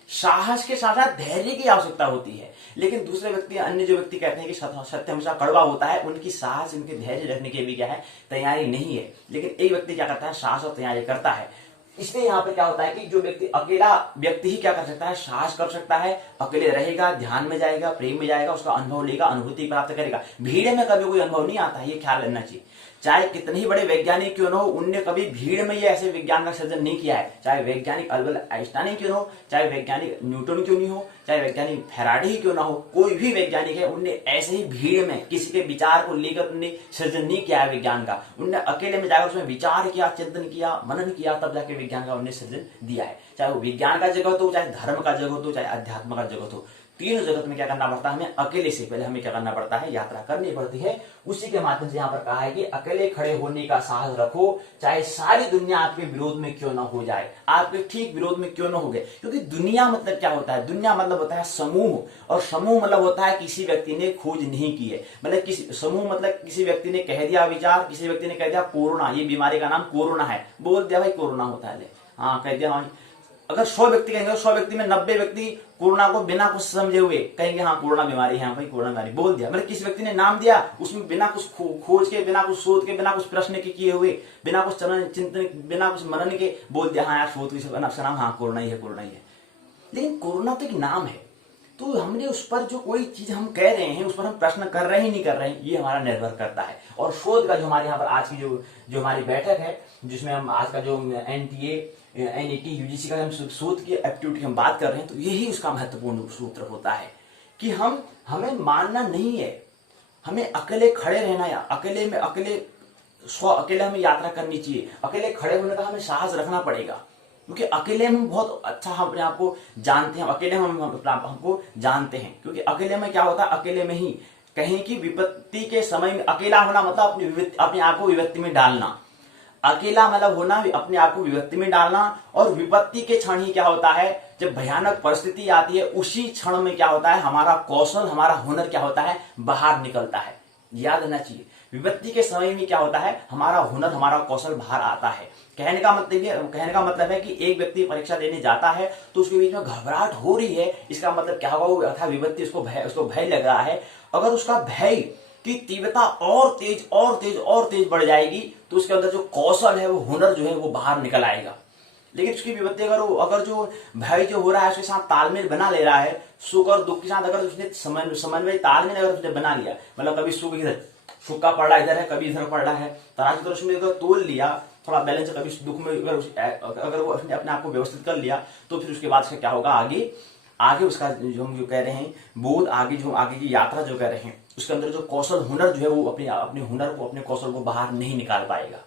साहस के साथ साथ धैर्य की आवश्यकता होती है। लेकिन दूसरे व्यक्ति, अन्य जो व्यक्ति कहते हैं कि सत्य हमेशा कड़वा होता है, उनकी साहस, उनके धैर्य रखने की भी क्या है, तैयारी नहीं है। लेकिन एक व्यक्ति क्या करता है, साहस और तैयारी करता है। इसलिए यहाँ पे क्या होता है कि जो व्यक्ति, अकेला व्यक्ति ही क्या कर सकता है, साहस कर सकता है, अकेले रहेगा, ध्यान में जाएगा, प्रेम में जाएगा, उसका अनुभव लेगा, अनुभूति प्राप्त करेगा। भीड़ में कभी कोई अनुभव नहीं आता है, ये ख्याल रखना चाहिए। चाहे कितने ही बड़े वैज्ञानिक क्यों न हो, उनने कभी भीड़ में ये ऐसे विज्ञान का सृजन नहीं किया है। चाहे वैज्ञानिक अल्बर्ट आइंस्टाइन क्यों न हो, चाहे वैज्ञानिक न्यूटन क्यों नहीं हो, चाहे वैज्ञानिक फैराडे ही क्यों ना हो, कोई भी वैज्ञानिक है, उनने ऐसे ही भीड़ में किसी के विचार को लेकर उन्होंने सृजन नहीं किया है विज्ञान का। उनने अकेले में जाकर उसमें विचार किया, चिंतन किया, मनन किया, तब जाके विज्ञान का उन्हें सृजन दिया है। चाहे वो विज्ञान का जगत हो, चाहे धर्म का जगत हो, चाहे अध्यात्म का जगत हो, तीनों जगत में क्या करना पड़ता है, हमें अकेले से पहले हमें क्या करना पड़ता है, यात्रा करनी पड़ती है। उसी के माध्यम से यहाँ पर कहा है कि अकेले खड़े होने का साहस रखो, चाहे सारी दुनिया आपके विरोध में क्यों ना हो जाए, आपके ठीक विरोध में क्यों ना हो गए। क्योंकि दुनिया मतलब क्या होता है, दुनिया मतलब होता है समूह, और समूह मतलब होता है किसी व्यक्ति ने खोज नहीं की है। मतलब किसी समूह मतलब किसी व्यक्ति ने कह दिया विचार, किसी व्यक्ति ने कह दिया कोरोना, ये बीमारी का नाम कोरोना है, बोल दिया भाई कोरोना होता है, हाँ कह दिया। अगर 100 व्यक्ति कहेंगे, 100 व्यक्ति में 90 व्यक्ति कोरोना को बिना कुछ समझे हुए कहेंगे हाँ कोरोना बीमारी है, हाँ भाई कोरोना बीमारी, बोल दिया। मतलब किसी व्यक्ति ने नाम दिया, उसमें बिना कुछ खोज के, बिना कुछ शोध के, बिना कुछ प्रश्न के किए हुए, बिना कुछ चिंतन, बिना कुछ मनन के बोल दिया हाँ यार शोध का नाम हाँ कोरोना ही है, कोरोना ही है। लेकिन कोरोना तो एक नाम है, तो हमने उस पर जो कोई चीज हम कह रहे हैं उस पर हम प्रश्न कर रहे हैं नहीं कर रहे हैं, ये हमारा निर्भर करता है। और शोध का जो हमारे यहाँ पर आज की जो हमारी बैठक है, जिसमें हम आज का जो NTA NET UGC का हम शोध की एप्टीट्यूड की हम बात कर रहे हैं, तो यही उसका महत्वपूर्ण सूत्र होता है कि हमें मानना नहीं है, हमें अकेले खड़े रहना है, अकेले हमें यात्रा करनी चाहिए। अकेले खड़े होने का हमें साहस रखना पड़ेगा, क्योंकि अकेले हम बहुत अच्छा हम अपने आप को जानते हैं, अकेले हम हमको जानते हैं। क्योंकि अकेले में क्या होता है, अकेले में ही कहीं की विपत्ति के समय में, अकेला होना मतलब अपने आप को विपत्ति में डालना, अकेला मतलब होना अपने आप को विपत्ति में डालना। और विपत्ति के क्षण ही क्या होता है, जब भयानक परिस्थिति आती है, उसी क्षण में क्या होता है, हमारा कौशल, हमारा हुनर क्या होता है, बाहर निकलता है। याद रखना चाहिए, विपत्ति के समय में क्या होता है, हमारा हुनर, हमारा कौशल बाहर आता है। कहने का मतलब है कि एक व्यक्ति परीक्षा देने जाता है तो उसके बीच में घबराहट हो रही है, इसका मतलब क्या होगा, अर्थात विपत्ति, उसको भय लग रहा है। अगर उसका भय की तीव्रता और तेज बढ़ जाएगी तो उसके अंदर जो कौशल है, वो हुनर जो है वो बाहर निकल आएगा। लेकिन उसकी विपत्ति अगर जो भय जो हो रहा है उसके साथ तालमेल बना ले रहा है, सुख और दुख के साथ अगर उसने समन्वय तालमेल अगर उसने बना लिया, मतलब कभी सुख का पड़ रहा इधर है, कभी इधर पड़ रहा है, तराजू तो उसने अगर तोल लिया थोड़ा बैलेंस, कभी दुख में अगर वो अपने आप को व्यवस्थित कर लिया तो फिर उसके बाद क्या होगा, आगे उसका जो हम जो कह रहे हैं बोध, आगे की यात्रा जो कह रहे हैं उसके अंदर जो कौशल हुनर जो है वो अपने हुनर को, अपने कौशल को बाहर नहीं निकाल पाएगा।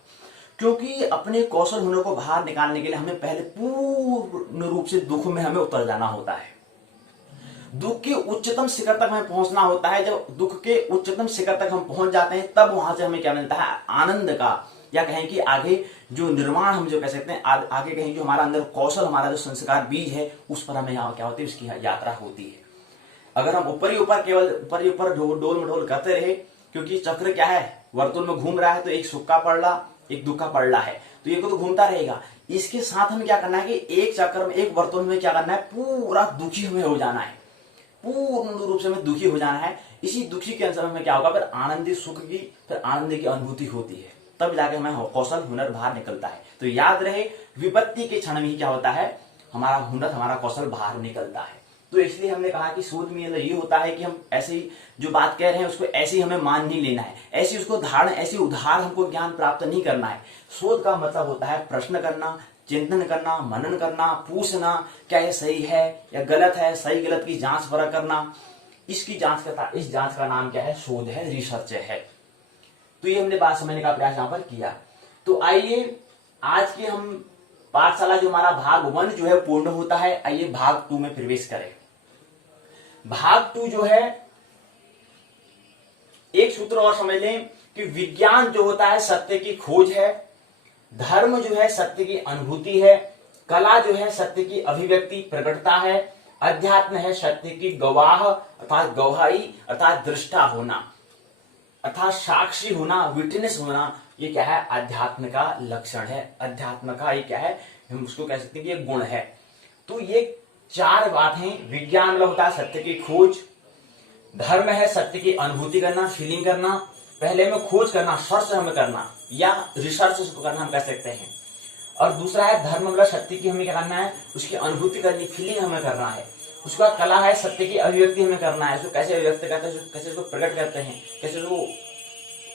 क्योंकि अपने कौशल हुनर को बाहर निकालने के लिए हमें पहले पूर्ण रूप से दुख में हमें उतर जाना होता है। दुख के उच्चतम शिखर तक हमें पहुंचना होता है। जब दुख के उच्चतम शिखर तक हम पहुंच जाते हैं तब वहां से हमें क्या मिलता है, आनंद का, या कहें कि आगे जो निर्माण हम जो कह सकते हैं, आगे कहें जो हमारा अंदर कौशल, हमारा जो संस्कार बीज है उस पर हमें यहाँ क्या होती है, उसकी यात्रा होती है। अगर हम ऊपर ही ऊपर केवल ऊपर ही ऊपर डोल मडोल करते रहे, क्योंकि चक्र क्या है, वर्तुल में घूम रहा है, तो एक सुख का पड़ला एक दुख का पड़ला है, तो ये तो घूमता रहेगा। इसके साथ हमें क्या करना है कि एक चक्र में, एक वर्तुल में क्या करना है, पूरा दुखी हमें हो जाना है, पूर्ण रूप से हमें दुखी हो जाना है। इसी दुखी के अनुसार हमें क्या होगा, फिर आनंदी सुख की, फिर आनंद की अनुभूति होती है, तब जाके हमें कौशल हुनर बाहर निकलता है। तो याद रहे, विपत्ति के क्षण में ही क्या होता है, हमारा हुनर, हमारा कौशल बाहर निकलता है। तो इसलिए हमने कहा कि शोध में ये होता है कि हम ऐसे ही जो बात कह रहे हैं उसको ऐसे ही हमें मान नहीं लेना है, ऐसी उसको धारण, ऐसी उधार हमको ज्ञान प्राप्त नहीं करना है। शोध का मतलब होता है प्रश्न करना, चिंतन करना, मनन करना, पूछना क्या ये सही है या गलत है, सही गलत की जांच परख करना, इसकी जांच करता, इस जांच का नाम क्या है, शोध है, रिसर्च है। तो ये हमने बात समझने का प्रयास यहाँ पर किया। तो आइए आज के हम पाठशाला जो हमारा भाग 1 जो है पूर्ण होता है, आइए भाग 2 में प्रवेश करें। भाग 2 जो है, एक सूत्र और समझ लें कि विज्ञान जो होता है सत्य की खोज है, धर्म जो है सत्य की अनुभूति है, कला जो है सत्य की अभिव्यक्ति प्रकटता है, अध्यात्म है सत्य की गवाह अर्थात गवाही अर्थात दृष्टा होना, अर्थात साक्षी होना, विटनेस होना, ये क्या है, अध्यात्म का लक्षण है। अध्यात्म का ये क्या है, हम उसको कह सकते हैं कि ये गुण है। तो ये 4 बात हैं। विज्ञान मतलब होता है सत्य की खोज, धर्म है सत्य की अनुभूति करना, फीलिंग करना, पहले में खोज करना, सर्च हमें करना या रिसर्च उसको करना हम कह सकते हैं। और दूसरा है धर्म मतलब सत्य की हमें क्या करना है, उसकी अनुभूति करनी, फीलिंग हमें करना है। उसका कला है सत्य की अभिव्यक्ति हमें करना है, उसको कैसे व्यक्त करते हैं, कैसे उसको प्रकट करते हैं, कैसे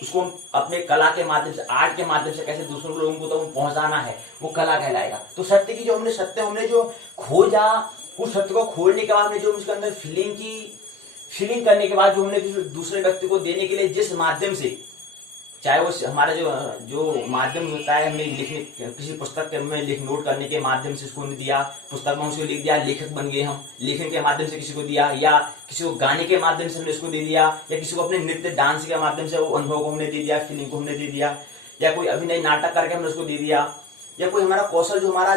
उसको अपने कला के माध्यम से, आर्ट के माध्यम से कैसे दूसरों लोगों को तो पहुंचाना है, वो कला कहलाएगा। तो सत्य की जो हमने जो खोजा, उस सत्य को खोजने के बाद हमने जो उसके अंदर फीलिंग करने के बाद जो हमने दूसरे व्यक्ति को देने के लिए जिस माध्यम से, चाहे वो हमारा जो माध्यम होता है, हमने लिखने, किसी पुस्तक में नोट करने के माध्यम से उसको दिया, पुस्तक में उसको लिख दिया, लेखक बन गए हम, लेखन के माध्यम से किसी को दिया, या किसी को गाने के माध्यम से हमने उसको दे दिया, या किसी को अपने नृत्य डांस के माध्यम से वो अनुभव को हमने दे दिया, फीलिंग को हमने दे दिया, या कोई अभिनय नाटक करके हमने उसको दे दिया, या कोई हमारा कौशल जो हमारा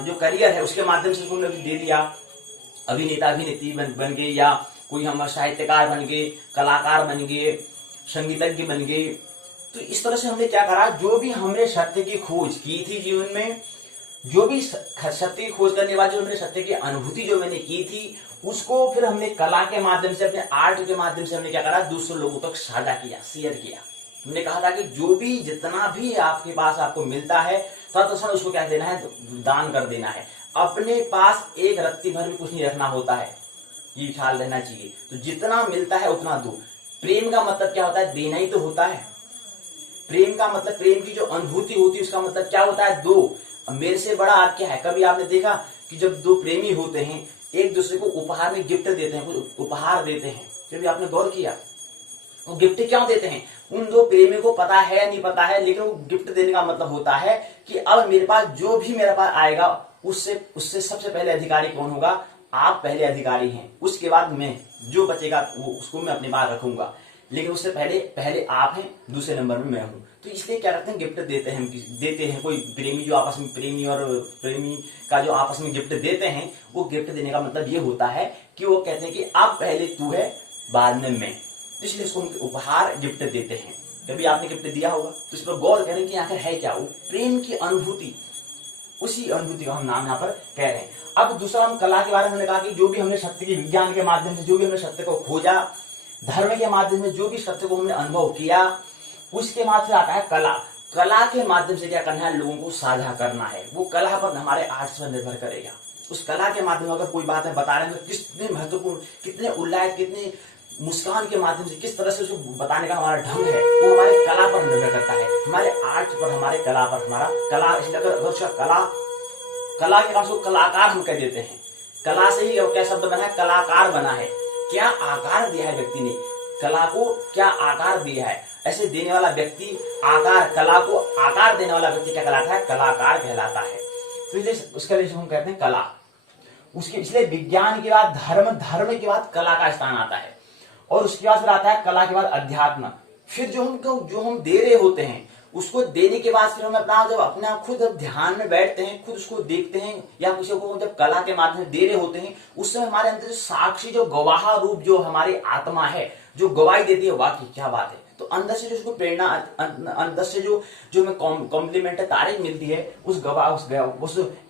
जो करियर है उसके माध्यम से उसको हमने दे दिया, अभिनेता अभिनेत्री बन गए, या कोई हम साहित्यकार बन गए, कलाकार बन गए, संगीतज्ञ बन गए। तो इस तरह से हमने क्या करा, जो भी हमने सत्य की खोज की थी जीवन में, जो भी सत्य की खोज करने के बाद जो हमने सत्य की अनुभूति जो मैंने की थी, उसको फिर हमने कला के माध्यम से, अपने आर्ट के माध्यम से हमने क्या करा, दूसरे लोगों तक साझा किया, शेयर किया। हमने कहा था कि जो भी जितना भी आपके पास आपको मिलता है तत्क्षण उसको क्या देना है, दान कर देना है। अपने पास एक रत्ती भर में कुछ नहीं रखना होता है, ये ख्याल रहना चाहिए। तो जितना मिलता है उतना दो। प्रेम का मतलब क्या होता है, देना ही तो होता है। प्रेम का मतलब, प्रेम की जो अनुभूति होती है उसका मतलब क्या होता है, दो। मेरे से बड़ा आप क्या है। कभी आपने देखा कि जब दो प्रेमी होते हैं एक दूसरे को उपहार में गिफ्ट देते हैं, कुछ उपहार देते हैं, कभी आपने गौर किया वो गिफ्ट क्यों देते हैं? उन दो प्रेमी को पता है या नहीं पता है, लेकिन वो गिफ्ट देने का मतलब होता है कि अब मेरे पास जो भी मेरे पास आएगा उससे सबसे पहले अधिकारी कौन होगा, आप पहले अधिकारी हैं, उसके बाद मैं, जो बचेगा वो उसको मैं अपने पास रखूंगा, लेकिन उससे पहले आप हैं, दूसरे नंबर में मैं हूं। तो इसलिए क्या करते हैं, गिफ्ट देते हैं। कोई प्रेमी जो आपस में, प्रेमी और प्रेमी का जो आपस में गिफ्ट देते हैं, वो गिफ्ट देने का मतलब ये होता है कि वो कहते हैं कि अब पहले तू है बाद में मैं, इसलिए इसको उपहार गिफ्ट देते हैं। कभी आपने गिफ्ट दिया होगा तो इस पर गौर करें कि आखिर है क्या, वो प्रेम की अनुभूति, उसी अनुभूति का हम नाम यहाँ पर कह रहे हैं। अब दूसरा हम कला के बारे में हमने कहा कि जो भी हमने सत्य की विज्ञान के माध्यम से जो भी हमने सत्य को खोजा, धर्म के माध्यम से जो भी सत्य को हमने अनुभव किया, उसके माध्यम से आता है कला। कला के माध्यम से क्या करना है, लोगों को साझा करना है। वो कला पर हमारे आर्ट्स पर निर्भर करेगा। उस कला के माध्यम अगर कोई बात है बता रहे हैं तो कितने महत्वपूर्ण, कितने उल्लायक, कितने मुस्कान के माध्यम से, किस तरह से उसको बताने का हमारा ढंग है, वो हमारे कला पर निर्भर करता है, हमारे आर्ट पर, हमारे कला पर, हमारा कला, इसलिए अगर उसका कला के नाम से कलाकार हम कह देते हैं। कला से ही क्या शब्द बना है, कलाकार बना है। क्या आकार दिया है व्यक्ति ने, कला को क्या आकार दिया है, ऐसे देने वाला व्यक्ति आकार, कला को आकार देने वाला व्यक्ति क्या कहलाता है, कलाकार कहलाता है। तो इसलिए उसके लिए हम कहते हैं कला। उसके इसलिए विज्ञान के बाद धर्म, धर्म के बाद कला का स्थान आता है, और उसके बाद फिर आता है कला के बाद अध्यात्म। फिर जो हम दे रहे होते हैं, उसको देने के बाद फिर हम अपना जब अपना खुद ध्यान में बैठते हैं, खुद उसको देखते हैं, या किसी को जब कला के माध्यम से दे रहे होते हैं, उस समय हमारे अंदर साक्षी, जो गवाह रूप, जो हमारी आत्मा है, जो गवाही देती है, वाकई क्या बात है। तो अंदर से जो उसको प्रेरणा, अंदर से जो हमें कॉम्प्लीमेंट है, तारीफ मिलती है, उस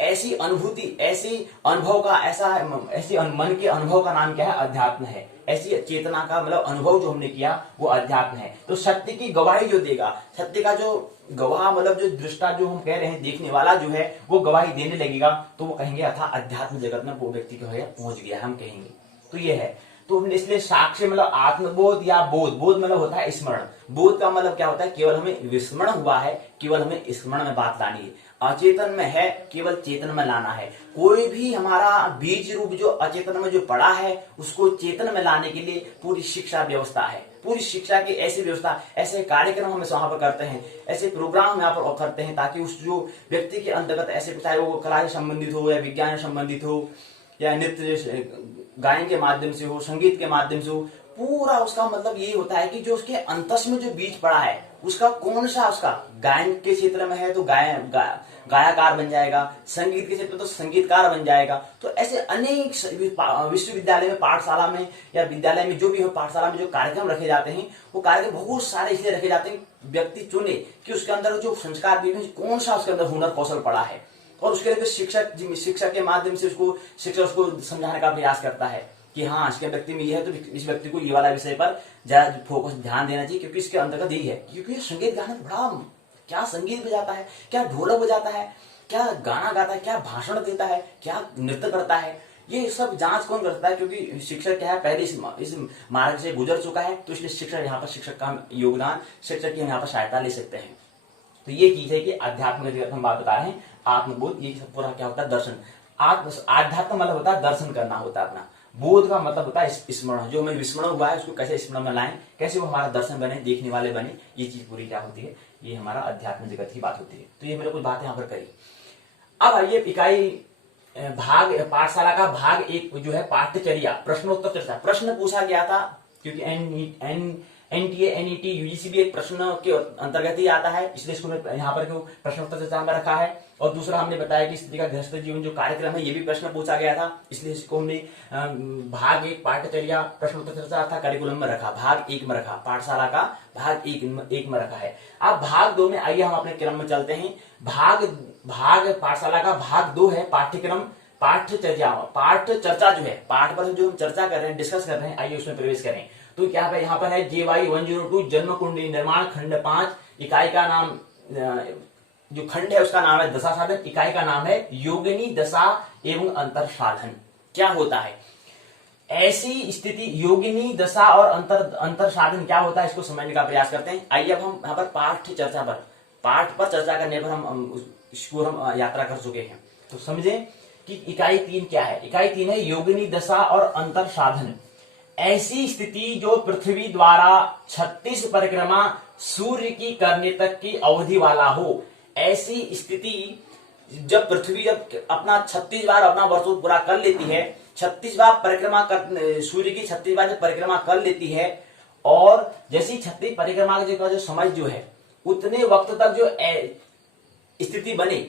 ऐसी अनुभूति, ऐसी अनुभव का, ऐसी मन के अनुभव का नाम क्या है, अध्यात्म है। ऐसी चेतना का मतलब अनुभव जो हमने किया वो अध्यात्म है। तो सत्य की गवाही जो देगा, सत्य का जो गवाह मतलब जो दृष्टा, जो हम कह रहे हैं, देखने वाला जो है, वो गवाही देने लगेगा, तो वो कहेंगे अथा अध्यात्म जगत में वो व्यक्ति जो है पहुंच गया, हम कहेंगे। तो ये है। तो इसलिए साक्ष्य मतलब आत्मबोध या बोध, बोध मतलब होता है स्मरण। बोध का मतलब क्या होता है, केवल हमें विस्मरण हुआ है, केवल हमें स्मरण में बात लानी है। अचेतन में है, केवल चेतन में लाना है। कोई भी हमारा बीज रूप जो अचेतन में जो पड़ा है, उसको चेतन में लाने के लिए पूरी शिक्षा व्यवस्था है। पूरी शिक्षा की ऐसी व्यवस्था, ऐसे कार्यक्रम हम वहां पर करते हैं, ऐसे प्रोग्राम यहाँ पर करते हैं, ताकि उस जो व्यक्ति के अंतर्गत ऐसे, चाहे वो कला से संबंधित हो, या विज्ञान से संबंधित हो, या नृत्य गायन के माध्यम से हो, संगीत के माध्यम से हो, पूरा उसका मतलब यही होता है कि जो उसके अंतस में जो बीज पड़ा है, उसका कौन सा, उसका गायन के क्षेत्र में है तो गायकार बन जाएगा, संगीत के क्षेत्र में तो संगीतकार बन जाएगा। तो ऐसे अनेक विश्वविद्यालय में, पाठशाला में, या विद्यालय में, जो भी हो, पाठशाला में जो कार्यक्रम रखे जाते हैं, वो कार्यक्रम बहुत सारे इसलिए रखे जाते हैं, व्यक्ति चुने कि उसके अंदर जो संस्कार बीज में कौन सा उसके अंदर हुनर कौशल पड़ा है, और उसके लिए शिक्षक के माध्यम से शिक्षक उसको समझाने का प्रयास करता है कि हाँ, इसके व्यक्ति में ये है, तो इस व्यक्ति को ये वाला विषय पर ज्यादा फोकस, ध्यान देना चाहिए, क्योंकि इसके अंतर्गत यही है। क्योंकि संगीत गाना बड़ा, क्या संगीत बजाता है, क्या ढोलक बजाता है, क्या गाना गाता है, क्या भाषण देता है, क्या नृत्य करता है, ये सब जांच कौन करता है, क्योंकि शिक्षक क्या है, पहले इस मार्ग से गुजर चुका है। तो इसलिए शिक्षक यहाँ पर, शिक्षक का योगदान, शिक्षक की हम यहाँ पर सहायता ले सकते हैं। तो ये चीज है कि अध्यात्म की हम बात बता रहे हैं, आत्मबोध, ये सब पूरा क्या होता है, दर्शन। आध्यात्म मतलब होता है दर्शन करना होता है अपना। बोध का मतलब होता है स्मरण, जो हमें विस्मरण हुआ है उसको कैसे स्मरण में लाएं, कैसे वो हमारा दर्शन बने, देखने वाले बने, ये चीज पूरी क्या होती है, ये हमारा अध्यात्म जगत की बात होती है। तो ये मेरे कुछ बातें यहाँ पर करी। अब आइए इकाई भाग, पाठशाला का भाग एक जो है, पाठ्यचर्या, प्रश्नोत्तर चर्चा। प्रश्न पूछा गया था, क्योंकि एनटीए, एनईटी, यूजीसी भी एक प्रश्न के अंतर्गत ही आता है, इसलिए इसको यहाँ पर क्यों प्रश्नोत्तर चर्चा में रखा है। और दूसरा हमने बताया कि स्त्री का गृहस्थ जीवन जो कार्यक्रम है, ये भी प्रश्न पूछा गया था, इसलिए इसको हमने भाग एक, पाठ्यचर्या, प्रश्नोत्तर चर्चा था, करिकुलम में रखा, भाग एक में रखा, पाठशाला का भाग एक में रखा है। अब भाग 2 में आइए हम अपने क्रम में चलते हैं। भाग पाठशाला का भाग 2 है पाठ्यक्रम, पाठ्यचर्या, पाठ चर्चा जो है, पाठ पर जो हम चर्चा कर रहे हैं, डिस्कस कर रहे हैं, आइए उसमें प्रवेश करें। तो क्या है, यहाँ पर है JY 102 जन्म कुंडली निर्माण, खंड 5। इकाई का नाम, जो खंड है उसका नाम है दशा साधन, इकाई का नाम है योगिनी दशा एवं अंतर साधन। क्या होता है ऐसी स्थिति, योगिनी दशा और अंतर साधन क्या होता है, इसको समझने का प्रयास करते हैं। आइए अब हम यहाँ पर पाठ पर चर्चा करने पर हम यात्रा कर चुके हैं, तो समझे कि इकाई 3 क्या है। इकाई 3 है योगिनी दशा और अंतर साधन। ऐसी स्थिति जो पृथ्वी द्वारा 36 परिक्रमा सूर्य की करने तक की अवधि वाला हो। ऐसी स्थिति जब पृथ्वी अपना 36 बार अपना वर्ष पूरा कर लेती है, 36 बार परिक्रमा कर, सूर्य की 36 बार जब परिक्रमा कर लेती है, और जैसी 36 परिक्रमा का जो समय जो है, उतने वक्त तक जो स्थिति बने,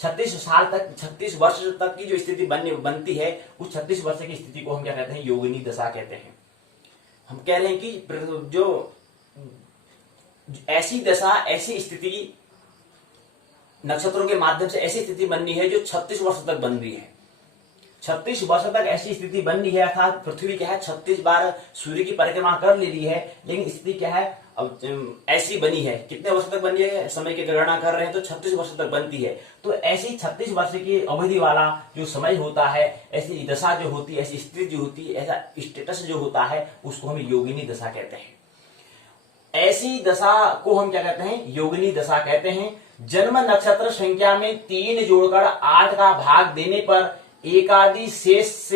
36 साल तक, 36 वर्ष तक की जो स्थिति बनती है, उस 36 वर्ष की स्थिति को हम क्या कहते हैं, योगिनी दशा कहते हैं। हम कह रहे हैं कि जो ऐसी दशा, ऐसी स्थिति, नक्षत्रों के माध्यम से ऐसी स्थिति बननी है जो 36 वर्ष तक बन रही है। 36 वर्ष तक ऐसी स्थिति बन रही है, अर्थात पृथ्वी क्या है, 36 बार सूर्य की परिक्रमा कर ले रही है, लेकिन स्थिति क्या है, अब ऐसी बनी है, कितने वर्ष तक बनी है, समय की गणना कर रहे हैं तो 36 वर्ष तक बनती है। तो ऐसी 36 वर्ष की अवधि वाला जो समय होता है, ऐसी दशा जो होती है, ऐसी स्थिति जो होती है, ऐसा स्टेटस जो होता है, उसको हम योगिनी दशा कहते हैं। ऐसी दशा को हम क्या कहते हैं, योगिनी दशा कहते हैं। जन्म नक्षत्र संख्या में 3 जोड़कर 8 का भाग देने पर एकादि शेष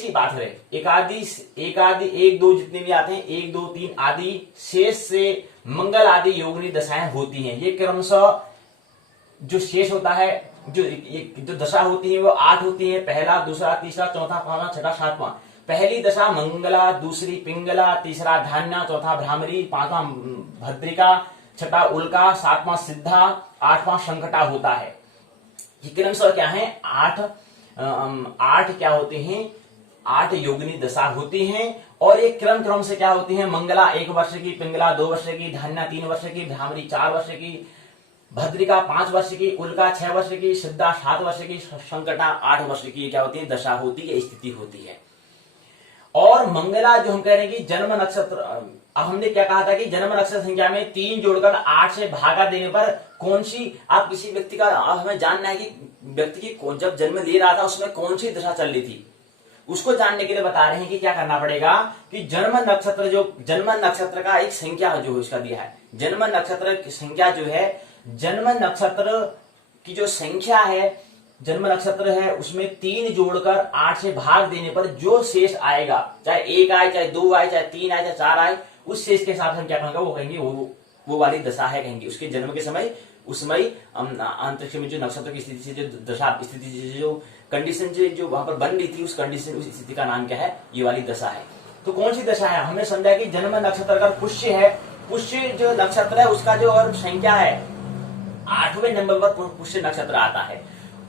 की बात करें, एकादि 1 2 जितने भी आते हैं, 1 2 3 आदि शेष से मंगल आदि योगिनी दशाएं होती हैं। ये क्रमशः जो शेष होता है, जो दशा होती है वो 8 होती है, पहला, दूसरा, तीसरा, चौथा, पांचवा, छठा, सातवां। पहली दशा मंगला, दूसरी पिंगला, तीसरा धान्या, चौथा भ्रामरी, पांचवा भद्रिका, छठा उल्का, सातवां सिद्धा, आठवां संकटा होता है। ये क्रमशः क्या है, 8 क्या होते हैं, 8 योगिनी दशा होती हैं। और ये क्रम से क्या होती है, मंगला 1 वर्ष की, पिंगला 2 वर्ष की, धान्या 3 वर्ष की, भ्रामरी 4 वर्ष की, भद्रिका 5 वर्ष की, उल्का 6 वर्ष की, सिद्धा 7 वर्ष की, संकटा 8 वर्ष की क्या होती है, दशा होती है, स्थिति होती है। और मंगला जो हम कह रहे हैं कि जन्म नक्षत्र, अब हमने क्या कहा था कि जन्म नक्षत्र संख्या में 3 जोड़कर 8 से भागा देने पर कौन सी, आप किसी व्यक्ति का, हमें जानना है कि व्यक्ति की जब जन्म ले रहा था उसमें कौन सी दशा चल रही थी, उसको जानने के लिए बता रहे हैं कि क्या करना पड़ेगा कि जन्म नक्षत्र का एक संख्या जो इसका दिया है, जन्म नक्षत्र की संख्या जो है, जन्म नक्षत्र की जो संख्या है, जन्म नक्षत्र है उसमें 3 जोड़कर 8 से भाग देने पर जो शेष आएगा, चाहे 1 आए, चाहे 2 आए, चाहे 3 आए, चाहे 4 आए, उस शेष के हिसाब से हम क्या कहेंगे, वो कहेंगे वो वाली दशा है, कहेंगे उसके जन्म के समय, उस समय अंतरिक्ष में जो नक्षत्र की स्थिति से, जो दशा स्थिति से, जो कंडीशन जो वहां पर बन रही थी, उस कंडीशन, उस स्थिति का नाम क्या है, ये वाली दशा है। तो कौन सी दशा है, हमने समझा कि जन्म नक्षत्र अगर पुष्य है, पुष्य जो नक्षत्र है उसका जो अगर संख्या है 8वें नंबर पर पुष्य नक्षत्र आता है।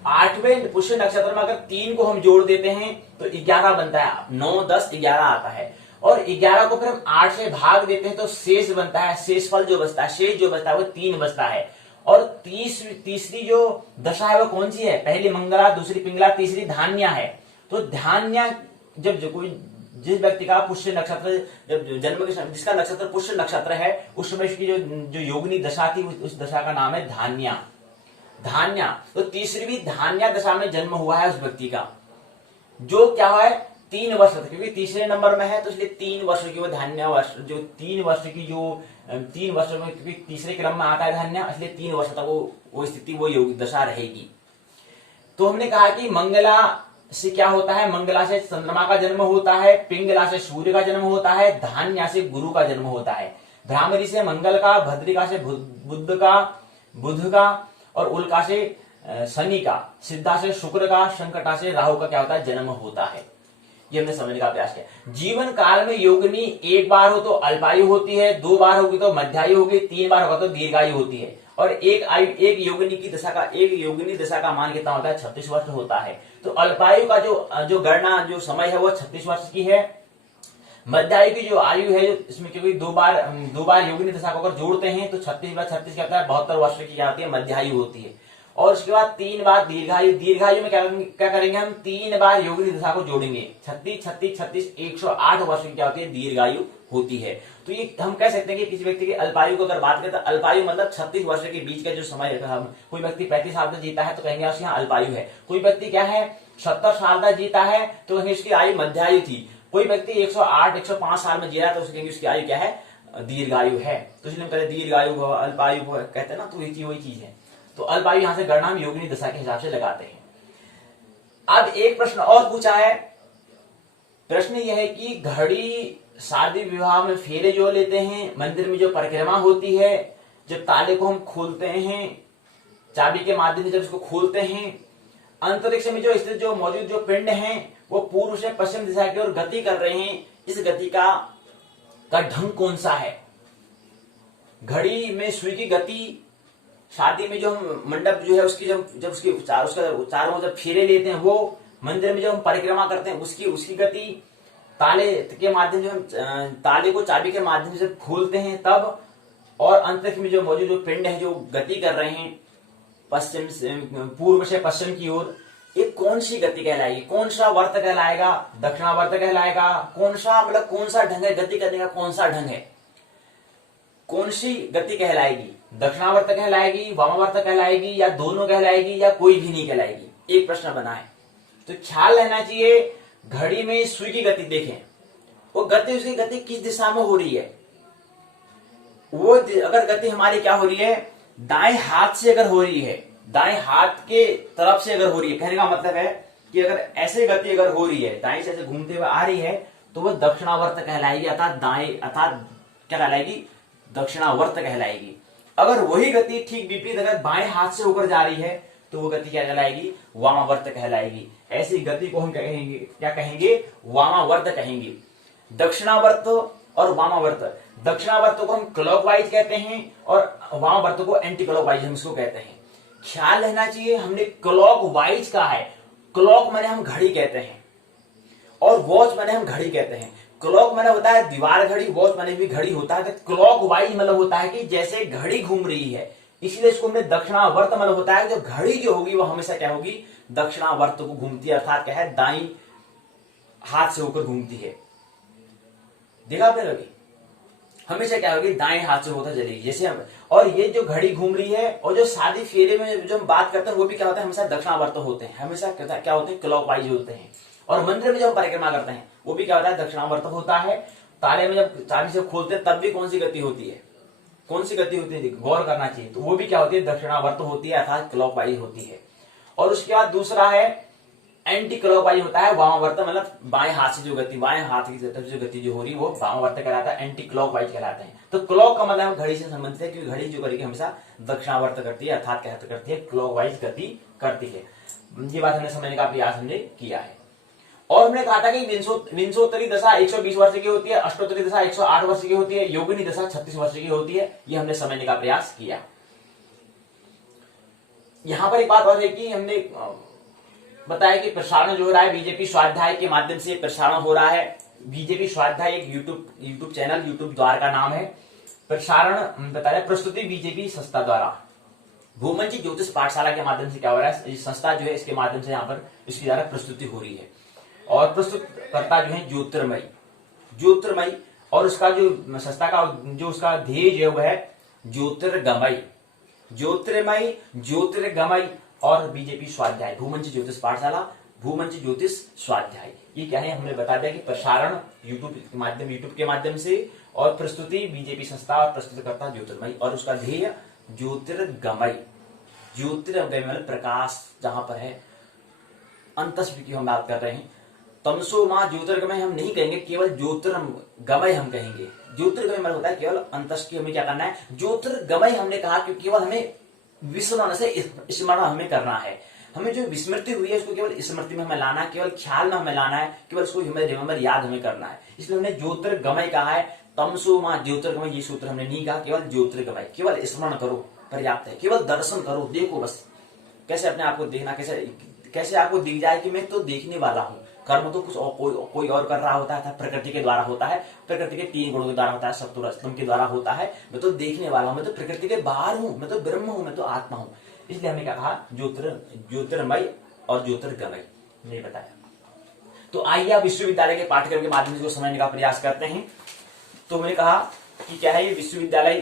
8वें पुष्य नक्षत्र में अगर 3 को हम जोड़ देते हैं तो 11 बनता है, 9 10 11 आता है। और 11 को फिर हम 8 से भाग देते हैं तो शेष बनता है, शेष फल जो बचता है, शेष जो बचता है वो 3 बचता है। और तीसरी जो दशा है वो कौन सी है, पहली मंगला, दूसरी पिंगला, तीसरी धान्या है। तो धान्या जब जो कोई जिस व्यक्ति का पुष्य नक्षत्र, जब जन्म के जिसका नक्षत्र पुष्य नक्षत्र है, उस समय उसकी जो योगिनी दशा थी, उस दशा का नाम है धान्या। धान्या, तो तीसरी भी धान्या दशा में जन्म हुआ है उस व्यक्ति का, जो क्या है 3 वर्ष तक, क्योंकि तीसरे नंबर में है तो इसलिए 3 वर्ष की वो धान्या वर्ष, जो 3 वर्ष की जो 3 वर्ष में, क्योंकि तीसरे क्रम में आता है धान्या, इसलिए 3 वर्ष तक वो स्थिति, वो योग दशा रहेगी। तो हमने कहा कि मंगला से क्या होता है, मंगला से चंद्रमा का जन्म होता है, पिंगला से सूर्य का जन्म होता है, धान्या से गुरु का जन्म होता है, भ्रामरी से मंगल का, भद्रिका से बुध का, और उल्का से शनि का, सिद्धा से शुक्र का, संकटा से राहु का क्या होता है, जन्म होता है। ये हमने समझने का प्रयास किया। जीवन काल में योगिनी 1 बार हो तो अल्पायु होती है, 2 बार होगी तो मध्यायु होगी, 3 बार होगा तो दीर्घायु होती है। और एक योगिनी दशा का मान कितना होता है, 36 वर्ष होता है। तो अल्पायु का जो गणना, जो समय है वो 36 वर्ष की है। मध्यायु की जो आयु है, जो इसमें क्योंकि 2 बार योगिनी दशा को अगर जोड़ते हैं तो 36 + 36 क्या होता है, 72 वर्ष की क्या होती है, मध्यायु होती है। और उसके बाद 3 बार दीर्घायु में क्या करेंगे, हम 3 बार योगिनी दशा को जोड़ेंगे, 36 36 36 108 वर्ष की क्या होती है, दीर्घायु होती है। तो ये हम कह सकते हैं कि किसी व्यक्ति की अल्पायु को अगर बात करें तो अल्पायु मतलब 36 वर्ष के बीच का जो समय है। कोई व्यक्ति 35 साल तक जीता है तो कहेंगे उसकी यहाँ अल्पायु है। कोई व्यक्ति क्या है 70 साल तक जीता है तो कहेंगे उसकी आयु मध्यायु थी। कोई व्यक्ति 108 105 साल में जी रहा है तो उसके कहेंगे उसकी आयु क्या है, दीर्घायु है। तो इसलिए हम कहते हैं दीर्घायु हो, अल्पायु हो, कहते हैं ना, तो वही चीज है। तो अल्पायु यहां से गणना हम योगिनी दशा के हिसाब से लगाते हैं। अब एक प्रश्न और पूछा है, प्रश्न यह है कि घड़ी शादी विवाह में फेरे जो लेते हैं, मंदिर में जो परिक्रमा होती है, जब ताले को हम खोलते हैं चाबी के माध्यम से, जब इसको खोलते हैं, अंतरिक्ष में जो स्थित जो मौजूद जो पिंड हैं वो पूर्व से पश्चिम दिशा की ओर गति कर रहे हैं, इस गति का ढंग कौन सा है। घड़ी में सुई की गति, शादी में जो हम मंडप जो है उसकी जब उसकी चारों जब फेरे लेते हैं, वो मंदिर में जब हम परिक्रमा करते हैं उसकी गति, ताले के माध्यम से हम ताले को चाबी के माध्यम से खोलते हैं तब, और अंतरिक्ष में जो मौजूद जो पिंड है जो गति कर रहे हैं पश्चिम से पूर्व से पश्चिम की ओर, ये कौन सी गति कहलाएगी, कौन सा वर्त कहलाएगा, दक्षिणावर्त कहलाएगा, कौन सा ढंग है गति करने का, कौन सा ढंग है। कौन सी गति कहलाएगी, दक्षिणावर्त कहलाएगी, वामावर्त कहलाएगी, या दोनों कहलाएगी, या कोई भी नहीं कहलाएगी, एक प्रश्न बना है। तो ख्याल रहना चाहिए, घड़ी में सुई की गति देखें, वो गति, उसकी गति किस दिशा में हो रही है। वो अगर गति हमारी क्या हो रही है, दाएं हाथ से अगर हो रही है, दाएं हाथ के तरफ से अगर हो रही है, कहने का मतलब है कि अगर ऐसे गति अगर हो रही है, दाएं से ऐसे घूमते हुए आ रही है, तो वो दक्षिणावर्त कहलाएगी, अर्थात दाएं, अर्थात क्या कहलाएगी, दक्षिणावर्त कहलाएगी। अगर वही गति ठीक विपरीत अगर बाएं हाथ से होकर जा रही है, तो वो गति क्या कहलाएगी, वामावर्त कहलाएगी। ऐसी गति को हम कहेंगे, क्या कहेंगे, वामावर्त कहेंगे। दक्षिणावर्त और वामावर्त, दक्षिणावर्त को हम क्लॉकवाइज कहते हैं और वामावर्त को एंटी क्लॉकवाइज हम इसको कहते हैं। ख्याल रहना चाहिए, हमने क्लॉकवाइज कहा है, क्लॉक माने हम घड़ी कहते हैं और वॉच माने हम घड़ी कहते हैं। क्लॉक माने होता है दीवार घड़ी, वॉच माने भी घड़ी होता है। तो क्लॉकवाइज मतलब होता है कि जैसे घड़ी घूम रही है, इसलिए इसको हमने दक्षिणावर्त मतलब होता है जो घड़ी जो होगी वो हमेशा क्या होगी, दक्षिणावर्त को घूमती है, अर्थात क्या है, दाई हाथ से होकर घूमती है। देखा आपने कभी, हमेशा क्या होगी, दाएं हाथ से होकर चलेगी जैसे हम। और ये जो घड़ी घूम रही है और जो शादी फेरे में जो हम बात करते हैं वो भी क्या होता है, हमेशा दक्षिणावर्त होते हैं, हमेशा क्या होते हैं, क्लॉकवाइज होते हैं। और मंदिर में जब हम परिक्रमा करते हैं वो भी क्या होता है, दक्षिणावर्त होता है। ताले में जब चाबी से खोलते हैं तब भी कौन सी गति होती है, कौन सी गति होती है, गौर करना चाहिए। तो वो भी क्या होती है, दक्षिणावर्त होती है, अर्थात क्लॉकवाइज होती है। और उसके बाद दूसरा है एंटी क्लॉकवाइज होता है, वामावर्त मतलब बाएं हाथ से जो गति, बाएं हाथ की तरफ जो गति जो हो रही है वो वामावर्त कहलाता है, एंटी क्लॉकवाइज कहलाते हैं। तो क्लॉक का मतलब घड़ी से संबंधित है, क्योंकि घड़ी जो करती है हमेशा दक्षिणावर्त करती है, अर्थात क्या करती है, क्लॉकवाइज गति करती है। ये बात हमने समझने का प्रयास हमने किया है। और हमने कहा था कि विंशोत्तरी दशा 120 वर्ष की होती है, अष्टोत्तरी दशा 108 वर्ष की होती है, योगिनी दशा 36 वर्ष की होती है। ये हमने समझने का प्रयास किया। यहां पर एक बात और है कि हमने बताया कि प्रसारण जो हो रहा है बीजेपी स्वाध्याय के माध्यम से प्रसारण हो रहा है। बीजेपी स्वाध्याय एक यूट्यूब चैनल, यूट्यूब द्वार का नाम है। प्रसारण बताया प्रस्तुति बीजेपी संस्था द्वारा, भूमंची ज्योतिष पाठशाला के माध्यम से क्या हो रहा है, इस संस्था जो है इसके माध्यम से यहाँ पर इसकी द्वारा प्रस्तुति हो रही है। और प्रस्तुतकर्ता जो है ज्योतिर्मयी, और उसका जो संस्था का जो उसका ध्येय जो है ज्योतिर्गमयी और बीजेपी स्वाध्याय, भूमंची ज्योतिष पाठशाला, भूमंची ज्योतिष स्वाध्याय। ये क्या है, हमने बता दिया कि प्रसारण यूट्यूब के माध्यम से, और प्रस्तुति बीजेपी संस्था और प्रस्तुतकर्ता ज्योतिर्मयी, और उसका ध्येय ज्योतिर्गमयी मतलब प्रकाश जहां पर है, अंतस्व की हम बात कर रहे हैं। तमसो मां ज्योतिर्गमय हम नहीं कहेंगे, केवल ज्योतिर्गमय हम कहेंगे। ज्योतिर्गमय मतलब होता है केवल अंतस की हमें क्या करना है, ज्योतिर्गमय हमने कहा क्योंकि केवल हमें विस्मरण से स्मरण हमें करना है। हमें जो विस्मृति हुई है उसको केवल स्मृति में हमें लाना है, केवल ख्याल में हमें लाना है, केवल उसको हमें रिमेम्बर याद हमें करना है। इसलिए हमने ज्योतिर्गमय कहा है। तमसो मां ज्योतिर्गमय ये सूत्र हमने नहीं कहा, केवल ज्योतिर्गमय, केवल स्मरण करो पर्याप्त है, केवल दर्शन करो, देखो बस। कैसे अपने आप को देखना, कैसे आपको दिख जाए कि मैं तो देखने वाला हूँ। कर्म तो कुछ कोई और कर रहा होता है, प्रकृति के द्वारा होता है, प्रकृति के 3 गुणों के द्वारा होता है, सत्व रजतम के द्वारा होता है। मैं तो देखने वाला हूँ, मैं तो प्रकृति के बाहर हूँ, मैं तो ब्रह्म हूँ, मैं तो आत्मा हूँ। इसलिए हमने क्या कहा, ज्योतिर्मय और ज्योतिर्गमय नहीं बताया। तो आइए आप विश्वविद्यालय के पाठ्यक्रम के माध्यम से समझने का प्रयास करते हैं। तो मैंने कहा कि क्या है ये विश्वविद्यालय,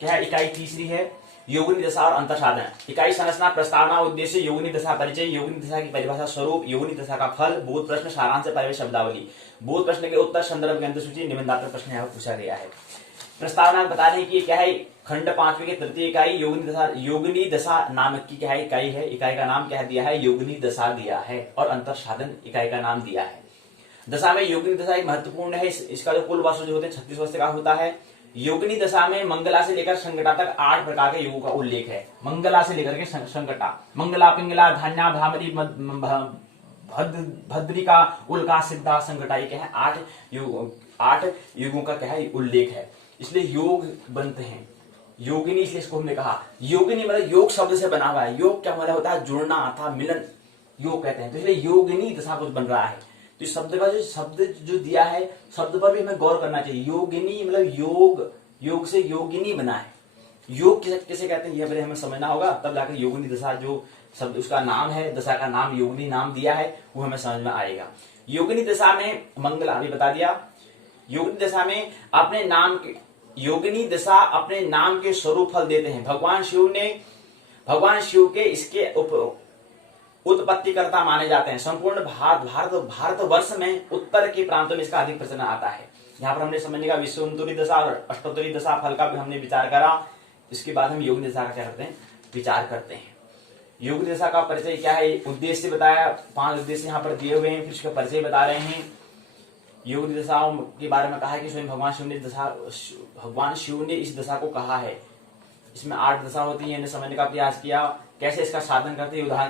क्या है, इकाई तीसरी है, योगिनी दशा और अंतर्साधन। इकाई संरचना, प्रस्तावना, उद्देश्य, योगिनी दशा परिचय, योगिनी दशा की परिभाषा, स्वरूप, योगिनी दशा का फल, बोध प्रश्न, सारांश, परिवेश, शब्दावली। बोध प्रश्न के उत्तर, संदर्भ ग्रंथ सूची, निबंधात्मक प्रश्न यहाँ पूछा गया है। प्रस्तावना बता दें कि क्या है, खंड 5वीं की तृतीय इकाई योगिनी दशा नामक की क्या है इकाई है। इकाई का नाम क्या दिया है, योगिनी दशा दिया है, और अंतर्साधन इकाई का नाम दिया है। दशा में योगिनी दशा एक महत्वपूर्ण है। इसका जो कुल वर्ष जो होते हैं 36 वर्ष का होता है। योगिनी दशा में मंगला से लेकर संकटा तक 8 प्रकार के योगों का उल्लेख है। मंगला से लेकर के संकटा, मंगला, पिंगला, धान्या, भ्रामरी, भद्रिका, उल्का, सिद्धा, संकटा, ये क्या है, 8 योगों का क्या है उल्लेख है। इसलिए योग बनते हैं योगिनी, इसलिए इसको हमने कहा योगिनी मतलब योग शब्द से बना हुआ है। योग क्या मतलब होता है, जुड़ना अर्थात मिलन, योग कहते हैं। तो इसलिए योगिनी दशा कुछ बन रहा है। तो इस शब्द का शब्द जो दिया है, शब्द पर भी हमें गौर करना चाहिए। योगिनी मतलब योग से योगिनी बना है। योग किसे कहते हैं यह पहले हमें समझना होगा, तब जाकर योगिनी दशा जो शब्द उसका नाम है, दशा का नाम योगिनी नाम दिया है, वो हमें समझ में आएगा। योगिनी दशा में मंगला अभी बता दिया। योगिनी दशा में अपने नाम के योगिनी दशा अपने नाम के स्वरूप फल देते हैं। भगवान शिव के इसके उत्पत्तिकर्ता माने जाते हैं। संपूर्ण भारतवर्ष में उत्तर के प्रांतों में इसका अधिक प्रचलन आता है। यहाँ पर हमने समझने का विश्वोत्तरी दशा और अष्टोत्तरी दशा फल का भी हमने विचार करा। इसके बाद हम योगिनी दशा का क्या करते हैं, विचार करते हैं। योगिनी दशा का परिचय क्या है, उद्देश्य बताया, 5 उद्देश्य यहाँ पर दिए हुए हैं, फिर इसका परिचय बता रहे हैं। योगिनी दशाओं के बारे में कहा है कि स्वयं भगवान शिव ने इस दशा को कहा है। इसमें 8 दशा होती है, समझने का प्रयास किया। कैसे इसका साधन करते हैं, उदाहरण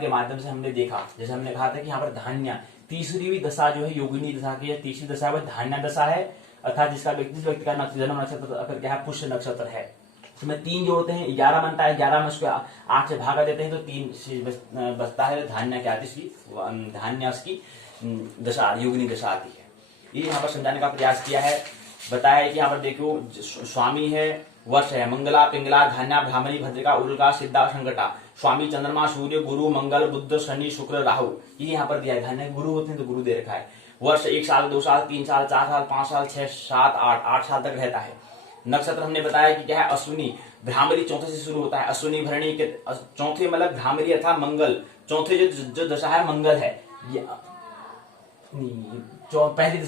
के माध्यम से हमने देखा। जैसे हमने कहा था कि यहाँ पर धान्य, तीसरी दशा जो है योगिनी दशा की है, तीसरी दशा वह धान्य दशा है, अर्थात जिसका व्यक्ति का जन्म नक्षत्र अगर क्या है, पुष्य नक्षत्र है। इसमें 3 जोड़ते हैं, 11 बनता है, 11 में उसको 8 से भागा देते हैं तो 3 बचता है। धान्य क्या आती है, धान्य उसकी दशा, योगिनी दशा आती है। ये यहाँ पर समझाने का प्रयास किया है। बताया कि यहाँ पर देखो स्वामी है, वर्ष है मंगला, पिंगला, धान्या, ब्राह्मणी, भद्रिका, उल्का, सिद्धा, संकटा। स्वामी चंद्रमा, सूर्य, गुरु, मंगल, बुद्ध, शनि, शुक्र, राहु। ये यहाँ पर दिया है। धान्य गुरु होते हैं तो गुरु दे रखा है। वर्ष 1 साल, 2 साल, 3 साल, 4 साल, 5 साल, 6, 7, 8 साल तक रहता है। नक्षत्र हमने बताया कि क्या है, अश्विनी। ब्राह्मणी चौथे से शुरू होता है, अश्विनी भरणी के चौथे मतलब ब्राह्मणी अर्थात मंगल। चौथे जो दशा है मंगल है, पहली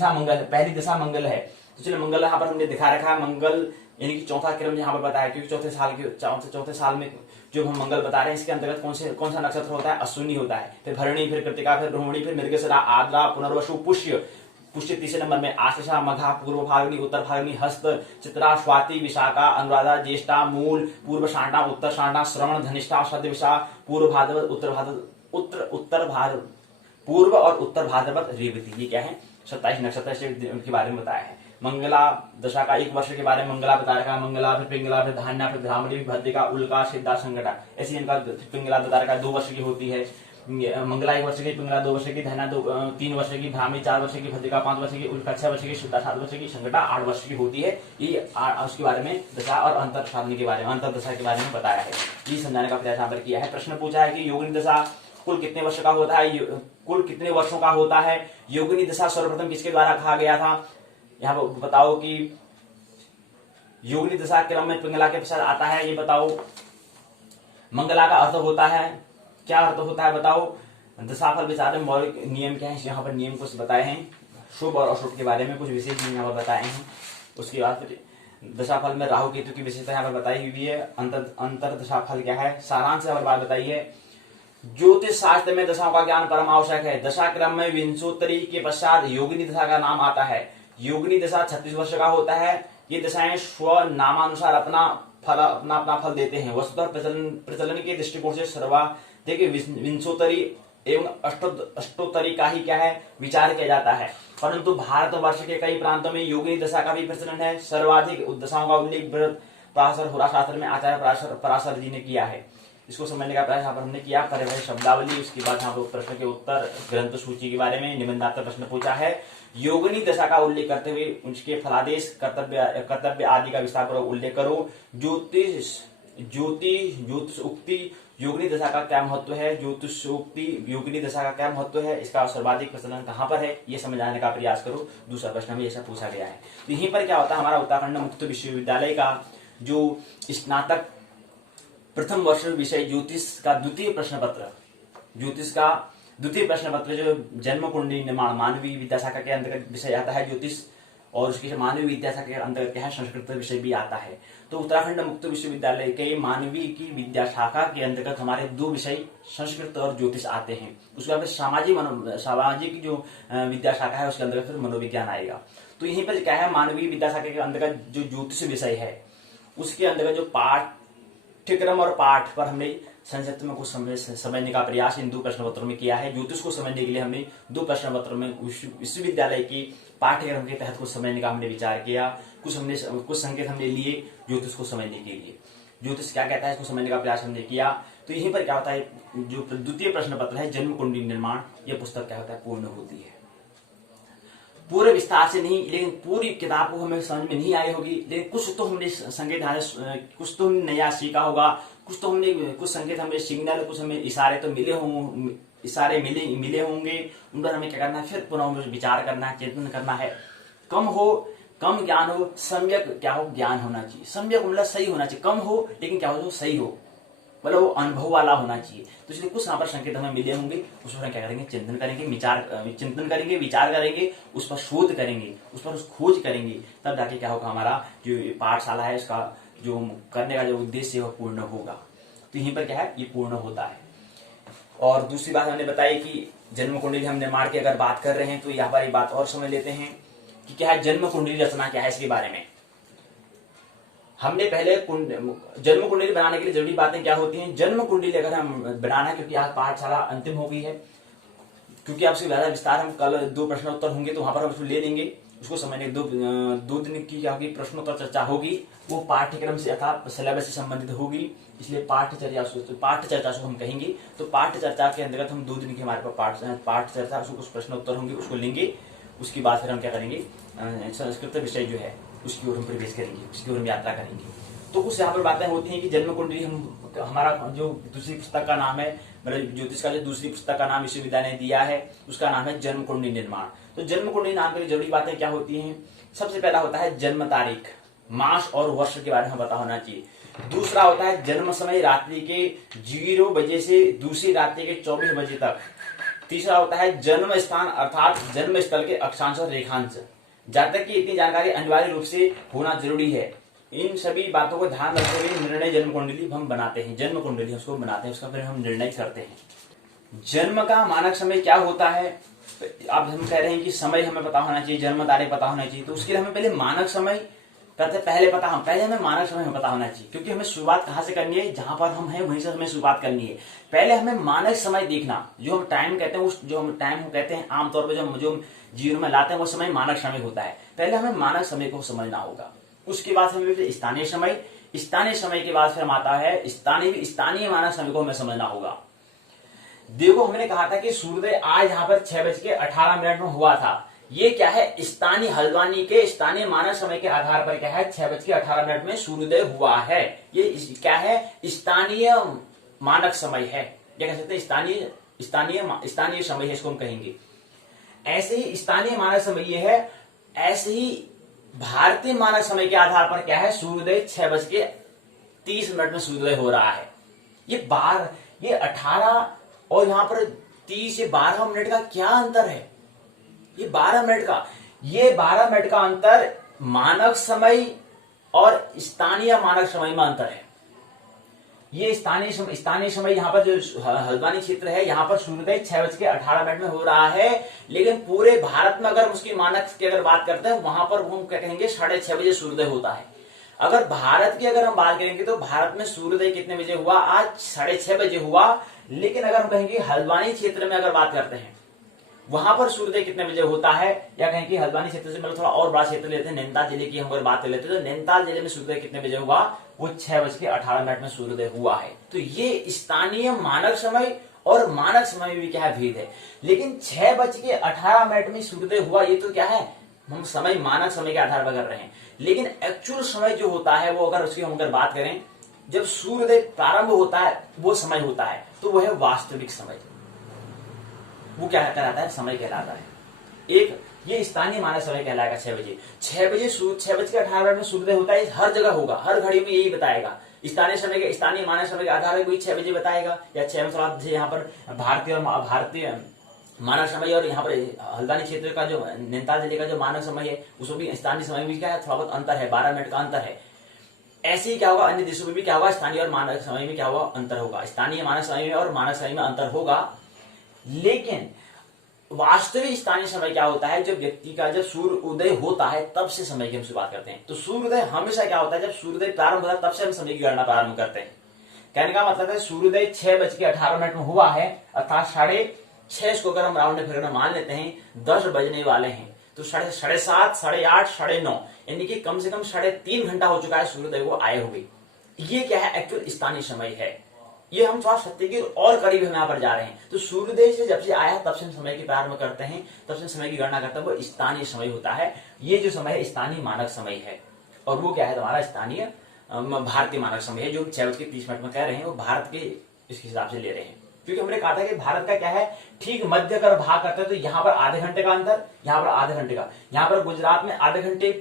दशा मंगल है। तो चलिए मंगल यहाँ पर हमने दिखा रखा है। मंगल यानी कि चौथा क्रम यहाँ पर बताया, क्योंकि चौथे साल में जो हम मंगल बता रहे हैं, इसके अंतर्गत कौन सा नक्षत्र होता है, अश्विनी होता है। फिर भरणी, फिर कृतिका, फिर रोहिणी, फिर मृगशिरा, आद्रा, पुनर्वसु, पुष्य तीसरे नंबर में, आश्लेषा, मघा, पूर्व फाल्गुनी, उत्तर फाल्गुनी, हस्त, चित्रा, स्वाति, विशाखा, अनुराधा, ज्येष्ठा, मूल, पूर्व शांडा, उत्तर शांडा, श्रवण, धनिष्ठा, सदविशा, पूर्व भाद्रपद, पूर्व और उत्तर भाद्रपद, रेवती। ये क्या है, 27 नक्षत्र से उनके बारे में बताया है। मंगला दशा का 1 वर्ष के बारे में मंगला बता रखा है। मंगला, फिर पिंगला, फिर धान्या, फिर ब्राह्मणी, फिर भद्रिका, उल्का, सिद्धा, संकटा। ऐसी इनका पिंगला बता रखा है, 2 वर्ष की होती है। मंगला 1 वर्ष की, पिंगला 2 वर्ष की, धान्या 3 वर्ष की, ब्राह्मणी 4 वर्ष की, भद्रिका 5 वर्ष की, उल्का 6 वर्ष की, सिद्धा 7 वर्ष की, संकटा 8 वर्ष की होती है। ये उसके बारे में दशा और अंतर साधन के बारे में, अंतर दशा के बारे में बताया है। ये समझाने का प्रयास यहाँ पर किया है। प्रश्न पूछा है कि योगिनी दशा कुल कितने वर्ष का होता है, कुल कितने वर्षों का होता है। योगिनी दशा सर्वप्रथम किसके द्वारा कहा गया था, यहाँ पर बताओ कि योगिनी दशा क्रम में पिंगला के पश्चात आता है, ये बताओ। मंगला का अर्थ होता है, क्या अर्थ होता है बताओ। दशाफल विचार में मौलिक नियम क्या है, यहाँ पर नियम कुछ बताए हैं। शुभ और अशुभ के बारे में कुछ विशेष नियम यहाँ पर बताए हैं। उसके बाद दशाफल में राहु केतु की विशेषता यहाँ पर बताई हुई है। अंतर दशाफल क्या है, सारांश यहाँ पर बात बताई है। ज्योतिष शास्त्र में दशाओं का ज्ञान परम आवश्यक है। दशा क्रम में विंशोत्तरी के पश्चात योगिनी दशा का नाम आता है। योगिनी दशा 36 वर्ष का होता है। ये दशाएं स्व नामानुसार अपना फल देते हैं। वस्तुतः प्रचलन के दृष्टिकोण से सर्वाधिक विंशोत्तरी एवं अष्टोत्तरी का ही क्या है, विचार किया जाता है। परंतु भारतवर्ष के कई प्रांतों में योगिनी दशा का भी प्रचलन है। सर्वाधिक दशाओं का उल्लेख पराशर होराशास्त्र में आचार्य पराशर जी ने किया है। इसको समझने का प्रयास यहाँ पर हमने किया। परिभाषा शब्दावली, उसके बाद यहाँ पर प्रश्न के उत्तर, ग्रंथ सूची के बारे में निबंधात्मक प्रश्न पूछा है। योगिनी दशा का उल्लेख करते हुए उसके फलादेश, कर्तव्य आदि का विस्तार पूर्वक उल्लेख करो। ज्योतिष उक्ति योगिनी दशा का क्या महत्व है, ज्योतिष उक्ति योगिनी दशा का क्या महत्व है, इसका सर्वाधिक प्रचलन कहाँ पर है, ये समझाने का प्रयास करो। दूसरा प्रश्न में ऐसा पूछा गया है। तो यहीं पर क्या होता है, हमारा उत्तराखंड मुक्त विश्वविद्यालय का जो स्नातक प्रथम वर्ष विषय ज्योतिष का द्वितीय प्रश्न पत्र जो जन्म कुंडली निर्माण मानवीय विद्या शाखा के अंतर्गत विषय आता है ज्योतिष, और उसके मानवीय विद्या शाखा के अंतर्गत क्या है, संस्कृत विषय भी आता है। तो उत्तराखंड मुक्त विश्वविद्यालय के मानवीय की विद्या शाखा के अंतर्गत हमारे 2 विषय संस्कृत और ज्योतिष आते हैं। उसके बाद सामाजिक जो विद्या शाखा है उसके अंतर्गत फिर मनोविज्ञान आएगा। तो यहीं पर क्या है, मानवीय विद्या शाखा के अंतर्गत जो ज्योतिष विषय है उसके अंतर्गत जो पाठ्यक्रम और पाठ पर हमने संक्षिप्त में कुछ समझने का प्रयास इन 2 प्रश्न पत्रों में किया है। ज्योतिष को समझने के लिए हमने 2 प्रश्न पत्रों में विश्वविद्यालय की पाठ्यक्रम के तहत कुछ समझने का हमने विचार किया। कुछ संकेत हमने लिए ज्योतिष को समझने के लिए। ज्योतिष क्या कहता है इसको समझने का प्रयास हमने किया। तो यहीं पर क्या होता है, जो द्वितीय प्रश्न पत्र है जन्म कुंडली निर्माण, यह पुस्तक क्या होता है, पूर्ण होती है। पूरे विस्तार से नहीं, लेकिन पूरी किताब को हमें समझ में नहीं आई होगी, लेकिन कुछ तो हमने संकेत, कुछ तो हमने नया सीखा होगा, कुछ संकेत हमें सिग्नल, कुछ हमें इशारे तो मिले मिले होंगे। उन पर हमें क्या करना है, फिर पुनः विचार करना है, चिंतन करना है। कम ज्ञान हो, सम्यक क्या हो, ज्ञान होना चाहिए। सम्यक मतलब सही होना चाहिए, कम हो लेकिन क्या हो, सही हो, मतलब वो अनुभव वाला होना चाहिए। तो इसलिए कुछ यहाँ पर संकेत हमें मिले होंगे, उस पर क्या करेंगे, चिंतन करेंगे, विचार करेंगे, उस पर शोध करेंगे, उस पर खोज करेंगे, तब जाके क्या होगा, हमारा जो पाठशाला है उसका जो करने का जो उद्देश्य है वो पूर्ण होगा। तो यहीं पर क्या है, ये पूर्ण होता है। और दूसरी बात हमने बताई कि जन्म कुंडली हम निर्माण की अगर बात कर रहे हैं तो यहाँ पर एक बात और समझ लेते हैं कि क्या है जन्म कुंडली रचना, क्या है इसके बारे में। हमने पहले जन्म कुंडली बनाने के लिए जरूरी बातें क्या होती हैं। जन्म कुंडली अगर हम बनाना है, क्योंकि आज पाठशाला अंतिम हो गई है, क्योंकि आपसे ज्यादा विस्तार हम कल 2 प्रश्न उत्तर होंगे तो वहां पर हम उसको ले लेंगे, उसको समझने 2 दिन की क्या होगी, प्रश्नोत्तर चर्चा होगी, वो पाठ्यक्रम से अर्थात सिलेबस से संबंधित होगी, इसलिए पाठ्य चर्चा उसको हम कहेंगे। तो पाठ्य चर्चा के अंतर्गत हम 2 दिन की हमारे पास पाठ्य चर्चा, उसको कुछ प्रश्न उत्तर होंगे, उसको लेंगे। उसके बाद फिर हम क्या करेंगे, संस्कृत विषय जो है उसकी ओर हम प्रवेश करेंगे, उसकी ओर हम यात्रा करेंगे। तो कुछ यहाँ पर बातें होती हैं कि जन्म कुंडली हमारा जो दूसरी पुस्तक का नाम है, मतलब ज्योतिष का जो दूसरी पुस्तक का नाम विश्वविद्यालय ने दिया है उसका नाम है जन्म कुंडली निर्माण। तो जन्म कुंडली नाम की जरूरी बातें क्या होती हैं। सबसे पहला होता है जन्म तारीख, मास और वर्ष के बारे में पता होना चाहिए। दूसरा होता है जन्म समय, रात्रि के 0 बजे से दूसरी रात्रि के 24 बजे तक। तीसरा होता है जन्म स्थान अर्थात जन्म स्थल के अक्षांश और रेखांश। जब तक कि इतनी जानकारी अनिवार्य रूप से होना जरूरी है। इन सभी बातों को ध्यान रखते हुए निर्णय जन्म कुंडली हम बनाते हैं, जन्म कुंडली उसको बनाते हैं, उसका फिर हम निर्णय करते हैं। जन्म का मानक समय क्या होता है, अब हम कह रहे हैं कि समय हमें पता होना चाहिए, जन्म तारीख पता होना चाहिए, तो उसके लिए हमें पहले मानक समय पहले हमें मानक समय हमें पता होना चाहिए, क्योंकि हमें शुरुआत कहाँ से करनी है, जहां पर हम हैं वहीं से हमें शुरुआत करनी है। पहले हमें मानक समय देखना, जो हम टाइम कहते हैं, जो हम टाइम कहते हैं आमतौर पर जो जीवन में लाते हैं वो समय मानक समय होता है। पहले हमें मानक समय को समझना होगा। उसके बाद हमें स्थानीय समय के बाद फिर आता है स्थानीय मानक समय को हमें समझना होगा। देखो हमने कहा था कि सूर्योदय आज यहाँ पर 6:18 में हुआ था। ये क्या है, स्थानीय हल्द्वानी के स्थानीय मानक समय के आधार पर क्या है 6:18 में सूर्योदय हुआ है। ये क्या है, स्थानीय मानक समय है, क्या कह सकते हैं, स्थानीय समय है, इसको हम कहेंगे। ऐसे ही स्थानीय मानक समय ये है, ऐसे ही भारतीय मानक समय के आधार पर क्या है, सूर्योदय 6:30 में सूर्योदय हो रहा है। ये 18 और यहाँ पर 30 से 12 मिनट का क्या अंतर है, ये 12 मिनट का अंतर मानक समय और स्थानीय मानक समय में अंतर है। ये स्थानीय समय यहाँ पर जो हल्द्वानी क्षेत्र है यहाँ पर सूर्योदय 6:18 में हो रहा है, लेकिन पूरे भारत में अगर उसकी मानक की अगर बात करते हैं वहां पर वो क्या कहेंगे 6:30 बजे सूर्योदय होता है। अगर भारत की अगर हम बात करेंगे तो भारत में सूर्योदय कितने बजे हुआ, आज 6:30 बजे हुआ। लेकिन अगर हम कहेंगे हल्द्वानी क्षेत्र में अगर बात करते हैं वहां पर सूर्योदय कितने बजे होता है, या कहें कि हल्द्वानी क्षेत्र से मतलब थोड़ा और बड़ा क्षेत्र लेते हैं, नैनीताल जिले की हम अगर बात कर लेते हैं तो नैनीताल जिले में सूर्योदय कितने बजे हुआ, वो 6:18 में सूर्योदय हुआ है। तो ये स्थानीय मानक समय और मानक समय में भी क्या है, भेद है। लेकिन 6:18 में सूर्योदय हुआ, ये तो क्या है, हम समय मानक समय के आधार पर कर रहे हैं। लेकिन एक्चुअल समय जो होता है वो अगर उसकी हम अगर बात करें, जब सूर्योदय प्रारंभ होता है वो समय होता है, तो वह है वास्तविक समय, वो क्या कहलाता है, समय कहलाता है। एक ये स्थानीय मानक समय कहलाएगा 6 बजे 6:18 में सूर्योदय होता है, हर जगह होगा, हर घड़ी में यही बताएगा। स्थानीय मानक समय के आधार पर कोई 6 बजे बताएगा, या 6 में थोड़ा यहाँ पर भारतीय मानक समय और यहाँ पर हल्द्वानी क्षेत्र का जो नैनीताल जिले का जो मानक समय है उसमें भी स्थानीय समय में क्या है, थोड़ा बहुत अंतर है, 12 मिनट का अंतर है। ऐसे ही क्या होगा, अन्य देशों में भी क्या होगा, स्थानीय और मानक समय में क्या होगा, अंतर होगा। स्थानीय मानक समय में और मानक समय में अंतर होगा। लेकिन वास्तविक स्थानीय समय क्या होता है, जब व्यक्ति का जब सूर्य उदय होता है तब से समय की हम शुरुआत करते हैं। तो सूर्योदय हमेशा क्या होता है, जब सूर्योदय प्रारंभ होता है तब से हम समय की गणना प्रारंभ करते हैं। कहने का मतलब है सूर्योदय 6:18 में हुआ है, अर्थात 6:30 को अगर हम राउंड फिगर मान लेते हैं 10 बजने वाले हैं, तो 7:30, 8:30, 9:30 यानी कि कम से कम 3.5 घंटा हो चुका है सूर्योदय को आए हुए। ये क्या है, एक्चुअल स्थानीय समय है। ये हम थोड़ा सत्य की और करीब हम यहाँ पर जा रहे हैं। तो सूर्योदय से जब से आया तब से हम समय की प्रारंभ करते हैं, तब से समय की गणना करते हैं, वो स्थानीय समय होता है। ये जो समय है स्थानीय मानक समय है, और वो क्या है तुम्हारा स्थानीय भारतीय मानक समय है, जो 6:30 में कह रहे हैं वो भारत के इस हिसाब से ले रहे हैं। क्योंकि हमने कहा था कि भारत का क्या है, ठीक मध्य अगर भाग करते हैं तो यहाँ पर आधे घंटे का अंतर, यहाँ पर आधे घंटे का, यहाँ पर गुजरात में आधे घंटे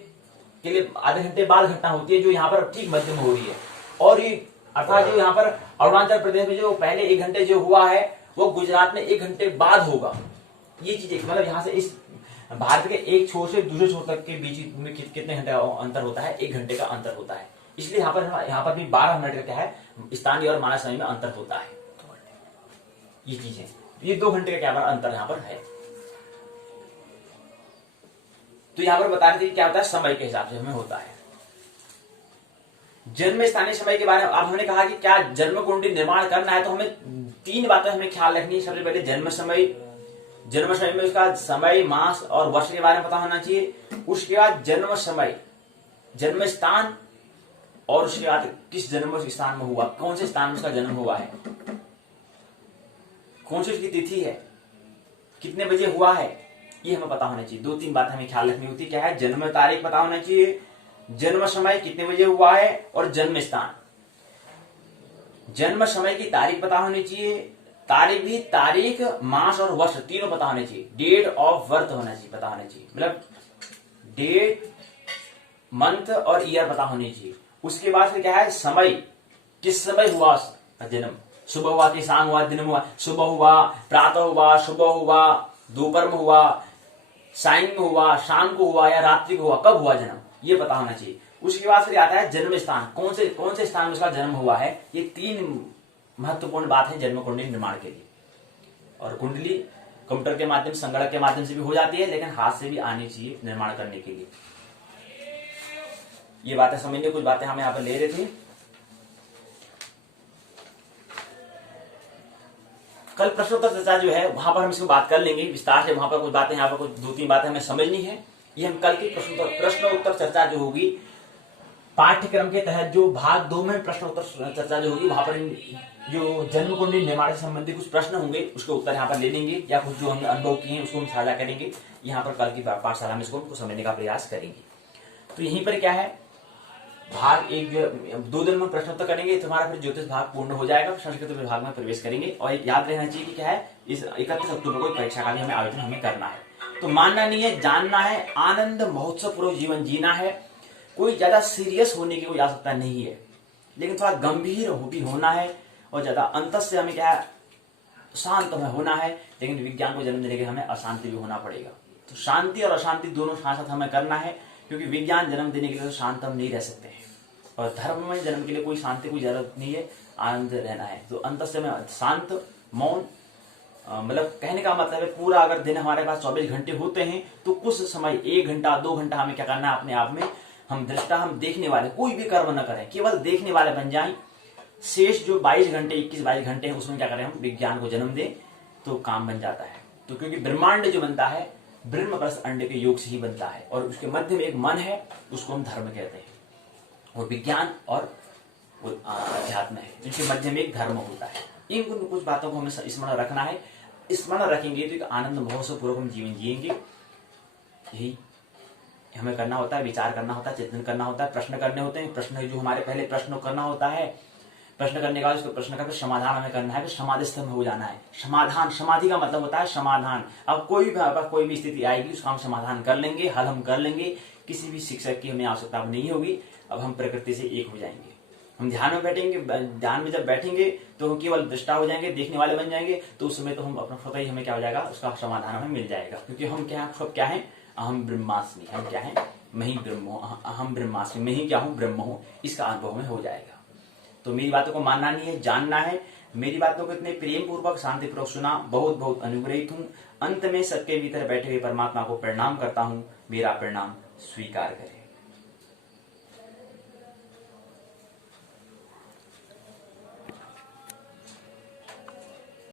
के लिए आधे घंटे बाद घटना होती है जो यहाँ पर ठीक मध्य में हो रही है। और ये अर्थात जो यहाँ पर अरुणाचल प्रदेश में जो पहले 1 घंटे जो हुआ है वो गुजरात में 1 घंटे बाद होगा। ये चीज मतलब यहाँ से इस भारत के एक छोर से दूसरे छोर तक के बीच में कितने घंटे का अंतर होता है? 1 घंटे का अंतर होता है। इसलिए यहाँ पर भी 12 मिनट का क्या है स्थानीय और मानव समय में अंतर होता है। ये चीजें, ये 2 घंटे का क्या अंतर यहाँ पर है। तो यहाँ पर बता रहे थे क्या होता है समय के हिसाब से हमें होता है। जन्म स्थानीय समय के बारे में अब हमने कहा कि क्या जन्म कुंडली निर्माण करना है तो हमें 3 बातें हमें ख्याल रखनी है। सबसे पहले जन्म समय में उसका समय, मास और वर्ष के बारे में पता होना चाहिए। उसके बाद जन्म समय, जन्म स्थान और उसके बाद किस जन्म स्थान में हुआ, कौन से स्थान में उसका जन्म हुआ है, कौन सी उसकी तिथि है, कितने बजे हुआ है, ये हमें पता होना चाहिए। 2-3 बातें हमें ख्याल रखनी होती है। क्या है? जन्म तारीख पता होना चाहिए, जन्म समय कितने बजे हुआ है और जन्म स्थान। जन्म समय की तारीख पता होनी चाहिए, तारीख मास और वर्ष तीनों पता होने चाहिए। डेट ऑफ बर्थ होना चाहिए, पता होना चाहिए, मतलब डेट, मंथ और ईयर पता होनी चाहिए। उसके बाद फिर क्या है? समय, किस समय हुआ जन्म, सुबह हुआ कि शाम हुआ, दिन हुआ, सुबह हुआ, प्रातः हुआ, सुबह हुआ, दोपहर में हुआ, सायं में हुआ, शाम को हुआ या रात्रि को हुआ, कब हुआ जन्म, ये पता होना चाहिए। उसके बाद फिर आता है जन्म स्थान, कौन से स्थान में उसका जन्म हुआ है। ये 3 महत्वपूर्ण बात है जन्म कुंडली निर्माण के लिए। और कुंडली कंप्यूटर के माध्यम, संगणक के माध्यम से भी हो जाती है, लेकिन हाथ से भी आनी चाहिए निर्माण करने के लिए। ये बातें समझने, कुछ बातें हम यहाँ पर ले रहे थे। कल प्रश्नोत्तर चर्चा जो है वहां पर हम इसको बात कर लेंगे विस्तार से। वहां पर कुछ बातें, यहाँ पर कुछ 2-3 बातें हमें समझनी है। ये हम कल की प्रश्नोत्तर चर्चा जो होगी पाठ्यक्रम के तहत, जो भाग 2 में प्रश्नोत्तर चर्चा जो होगी, वहां पर जो जन्म कुंडली निर्माण से संबंधित कुछ प्रश्न होंगे उसके उत्तर यहाँ पर ले लेंगे, या कुछ जो हमने अनुभव किए हैं उसको हम साझा करेंगे। यहाँ पर कल की पाठशाला में इसको समझने का प्रयास करेंगे। तो यहीं पर क्या है, भाग 2 दिन में प्रश्नोत्तर करेंगे, तुम्हारा फिर ज्योतिष भाग पूर्ण हो जाएगा। संस्कृत विभाग में प्रवेश करेंगे। और याद रहना चाहिए कि क्या है, इस 31 अक्टूबर को परीक्षा का भी हमें आवेदन हमें करना है। तो मानना नहीं है, जानना है, आनंद महोत्सव पूर्वक जीवन जीना है। कोई ज्यादा सीरियस होने की कोई आवश्यकता नहीं है, लेकिन थोड़ा गंभीर भी होना है और ज्यादा अंतर से हमें क्या है, शांत हमें होना है। लेकिन विज्ञान को जन्म देने के हमें अशांति भी होना पड़ेगा। तो शांति और अशांति दोनों साथ साथ हमें करना है, क्योंकि विज्ञान जन्म देने के लिए तो शांत हम नहीं रह सकते हैं, और धर्म में जन्म के लिए कोई शांति कोई जरूरत नहीं है, आनंद रहना है। तो अंतर से हमें शांत, मौन, मतलब कहने का मतलब है पूरा अगर दिन हमारे पास 24 घंटे होते हैं तो कुछ समय 1 घंटा 2 घंटा हमें क्या करना है, अपने आप में हम दृष्टा, हम देखने वाले, कोई भी कर्म न करें, केवल देखने वाले बन जाएं। शेष जो 22 घंटे 21-22 घंटे हैं उसमें क्या करें, हम विज्ञान को जन्म दें तो काम बन जाता है। तो क्योंकि ब्रह्मांड जो बनता है ब्रह्म प्लस अंडे के योग से ही बनता है, और उसके मध्य में एक मन है, उसको हम धर्म कहते हैं। और विज्ञान और अध्यात्म है, इनके मध्य में एक धर्म होता है। इन कुछ बातों को हमें स्मरण रखना है। स्मरण रखेंगे तो एक आनंद महोत्सव पूर्वक हम जीवन जिएंगे। यही हमें करना होता है, विचार करना होता है, चिंतन करना होता है, प्रश्न करने होते हैं। प्रश्न जो हमारे पहले प्रश्न करना होता है, प्रश्न करने के बाद उसको प्रश्न का फिर समाधान हमें करना है, फिर समाधिस्थ में हो जाना है। समाधान, समाधि का मतलब होता है समाधान। अब कोई भी स्थिति आएगी उसका हम समाधान कर लेंगे, हल हम कर लेंगे। किसी भी शिक्षक की हमें आवश्यकता नहीं होगी। अब हम प्रकृति से एक हो जाएंगे। हम ध्यान में बैठेंगे, ध्यान में जब बैठेंगे तो हम केवल दृष्टा हो जाएंगे, देखने वाले बन जाएंगे। तो उस समय तो हम अपना स्वतः ही हमें क्या हो जाएगा, उसका समाधान हमें मिल जाएगा। क्योंकि हम क्या है, सब क्या है, अहम ब्रह्मास्मि, हम क्या है, मैं ही ब्रह्म हूं, अहम ब्रह्मास्मि, मैं ही क्या हूं, ब्रह्म हूं। इसका अनुभव में हो जाएगा। तो मेरी बातों को मानना नहीं है, जानना है। मेरी बातों को इतने प्रेम पूर्वक शांतिपूर्वक सुना, बहुत बहुत अनुग्रहित हूं। अंत में सबके भीतर बैठे हुए परमात्मा को प्रणाम करता हूं। मेरा प्रणाम स्वीकार करें।